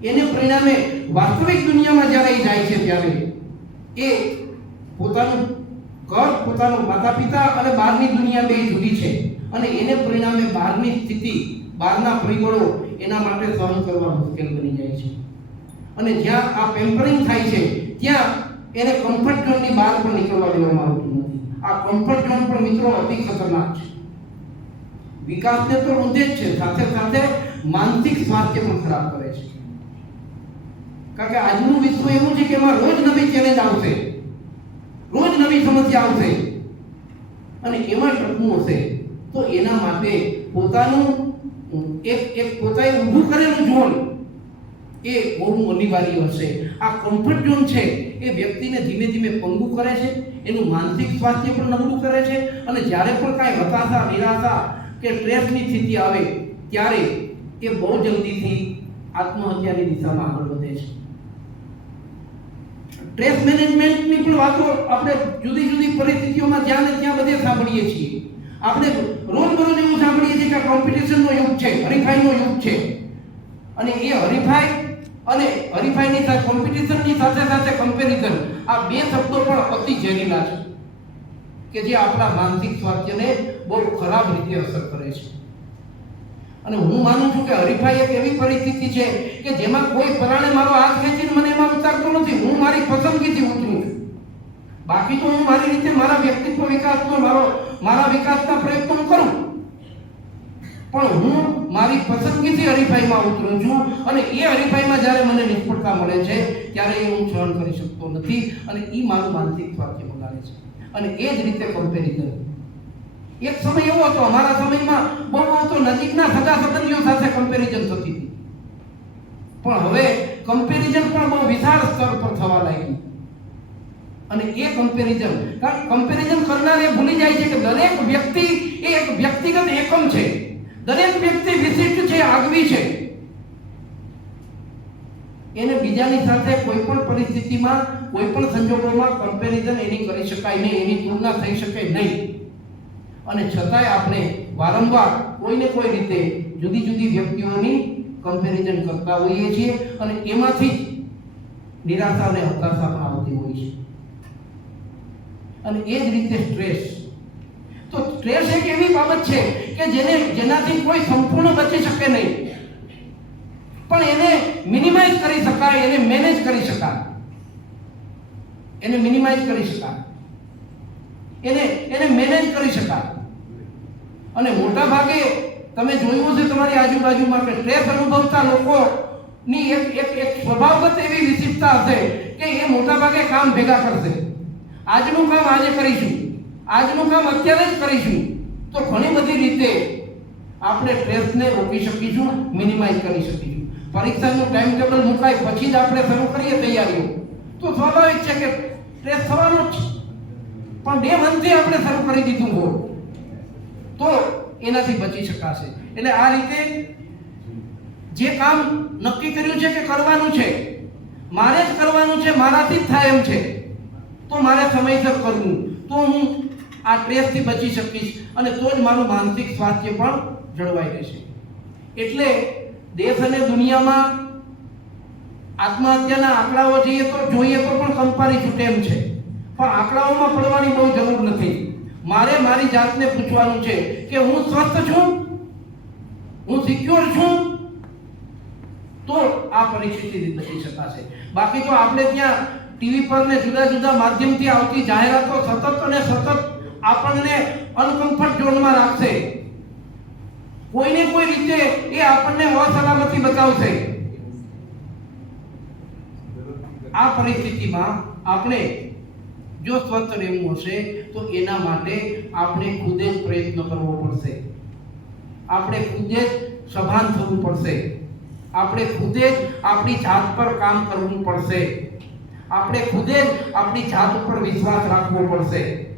એને પરિણામે વાસ્તવિક દુનિયામાં જ્યારે એ જાય છે ત્યારે એ પોતાનું ઘર, પોતાનું માતા પિતા અને બહારની દુનિયા બે જુદી છે, અને એને પરિણામે બહારની સ્થિતિ, બહારના પરિબળો એના માટે સહન કરવા મુશ્કેલ બની જાય છે. અને જ્યાં આ પેમ્પરિંગ થાય છે ત્યાં એને કમ્ફર્ટ ઝોનની બહાર પણ નીકળવા દેવામાં આવતું નથી. આ કમ્ફર્ટ ઝોન પણ મિત્રો અતિ ખતરનાક છે. વિકાસને તો ઊંધે જ છે, સાથે સાથે માનસિક સ્વાસ્થ્ય પણ ખરાબ કરે છે. કારણ કે આજનું વિશ્વ એવું છે કે એમાં રોજ નવી ચેલેન્જ આવશે, રોજ નવી સમસ્યા આવશે, અને એમાં ટકવું હશે તો એના માટે પોતાનું એક પોતાએ ઊભું કરેલું ઝોન એ બહુ અનિવાર્ય હશે. આ કમ્ફર્ટ ઝોન છે એ વ્યક્તિને ધીમે ધીમે પંગુ કરે છે, એનું માનસિક સ્વાસ્થ્ય પણ નબળું કરે છે, અને જ્યારે પણ કાંઈ હતાશા, નિરાશા કે સ્ટ્રેસની સ્થિતિ આવે ત્યારે એ બહુ જલ્દીથી આત્મહત્યાની દિશામાં આગળ વધે છે. સ્ટ્રેસ મેનેજમેન્ટની પણ વાતો આપણે જુદી જુદી પરિસ્થિતિઓમાં જ્યાં ને ત્યાં બધે સાંભળીએ છીએ. આપણે રોજબરોજ એવું સાંભળીએ છીએ કે કોમ્પિટિશનનો યુગ છે, હરીફાઈનો યુગ છે, અને એ હરીફાઈની સાથે કોમ્પિટિશનની સાથે સાથે કમ્પેરિઝન, આ બે શબ્દો પણ અતિ ઝેરીલા છે કે જે આપણા માનસિક સ્વાસ્થ્યને બહુ ખરાબ રીતે અસર કરે છે. અને હું માનું છું કે હરીફાઈ એક એવી પરિસ્થિતિ છે કે જેમાં કોઈ પરાણે મારો હાથ ખેંચીને મને એમાં ઉતારતો નથી. હું મારી પસંદગીથી ઉતરું છું. બાકી તો હું મારી રીતે મારા વ્યક્તિત્વ વિકાસનો, મારા વિકાસના પ્રયત્નો કરું, પણ હું મારી પસંદગીથી હરીફાઈમાં ઉતરું છું, અને એ હરીફાઈમાં જ્યારે મને નિષ્ફળતા મળે છે ત્યારે એ હું સહન કરી શકતો નથી, અને એ મારું માનસિક સ્વાસ્થ્ય બગાડે છે. અને એ જ રીતે કમ્પેરિઝન. એક સમય એવો હતો, અમારા સમયમાં બહુ તો નજીકના સગા સંબંધીઓ સાથે કમ્પેરિઝન થતી હતી, પણ હવે કમ્પેરિઝન પણ બહુ વિશાળ સ્તર પર થવા લાગ્યું. અને એ કમ્પેરિઝન કરનાર એ ભૂલી જાય છે કે દરેક વ્યક્તિ એ એક વ્યક્તિગત એકમ છે, દરેક વ્યક્તિ વિશિષ્ટ છે, આગવી છે. એને બીજાની સાથે કોઈ પણ પરિસ્થિતિમાં કોઈ પણ સંજોગોમાં કમ્પેરિઝન એની કરી શકાય નહીં, એની તુલના થઈ શકે નહીં. અને છતાંય આપણે વારંવાર કોઈને કોઈ રીતે જુદી જુદી વ્યક્તિઓની કમ્પેરિઝન કરતા હોઈએ છીએ અને એમાંથી નિરાશા અને હતાશા પણ આવતી હોય છે. અને એ જ રીતે સ્ટ્રેસ. તો સ્ટ્રેસ એક એવી બાબત છે કે જેનાથી કોઈ સંપૂર્ણ બચી શકે નહીં, પણ એને મિનિમાઇઝ કરી શકાય, એને મેનેજ કરી શકાય, એને મિનિમાઇઝ કરી શકાય, એને મેનેજ કરી શકાય. અને મોટા ભાગે તમે જોયું છે તમારી આજુબાજુમાં કે સ્ટ્રેસ અનુભવતા લોકોની એક સ્વભાવગત એવી વિશેષતા હશે કે એ મોટા ભાગે કામ ભેગા કરશે. આજનું કામ આજે કરીશું, આજનું કામ અત્યારે જ કરીશું. તો ઘણી બધી રીતે આપણે સ્ટ્રેસને રોકી શકીશું, મિનિમાઇઝ કરી શકીશું. પરીક્ષાનું ટાઈમ ટેબલ મુકાય પછી જ આપણે શરૂ કરીએ તૈયારીઓ તો સ્વાભાવિક છે કે સ્ટ્રેસ થવાનું જ છે. પણ 2 મહિનાથી આપણે શરૂ કરી દીધું હોય તો એનાથી બચી શકાશે. એટલે આ રીતે જે કામ નક્કી કર્યું છે કે કરવાનું છે, મારે જ કરવાનું છે, મારાથી જ થાય એમ છે, તો મારે સમયસર કરવું, તો હું આ સ્ટ્રેસથી બચી શકીશ અને તો જ મારું માનસિક સ્વાસ્થ્ય પણ જળવાઈ રહેશે. એટલે દેશ અને દુનિયામાં આત્મહત્યાના આંકડાઓ જોઈએ તો પણ કંપારી છૂટે એમ છે, પણ આંકડાઓમાં પડવાની બહુ જરૂર નથી. મારે મારી જાતને પૂછવાનું છે કે હું સ્વસ્થ છું, હું સિક્યોર છું, તો આ પરિસ્થિતિથી બચી શકાશે. બાકી તો આપણે ત્યાં ટીવી પર ને જુદા જુદા માધ્યમથી આવતી જાહેરાતો સતત અને સતત આપણને અનકમ્ફર્ટ ઝોનમાં રાખશે. કોઈને કોઈ રીતે એ આપણને અસલામતી બતાવશે. આ પરિસ્થિતિમાં આપણે જો સ્વસ્થ રહેવું હશે તો એના માટે આપણે ખુદ જ પ્રયત્ન કરવો પડશે, આપણે ખુદ જ સભાન થવું પડશે, આપણે ખુદ જ આપણી જાત પર કામ કરવું પડશે, આપણે ખુદ જ આપણી જાત ઉપર વિશ્વાસ રાખવો પડશે.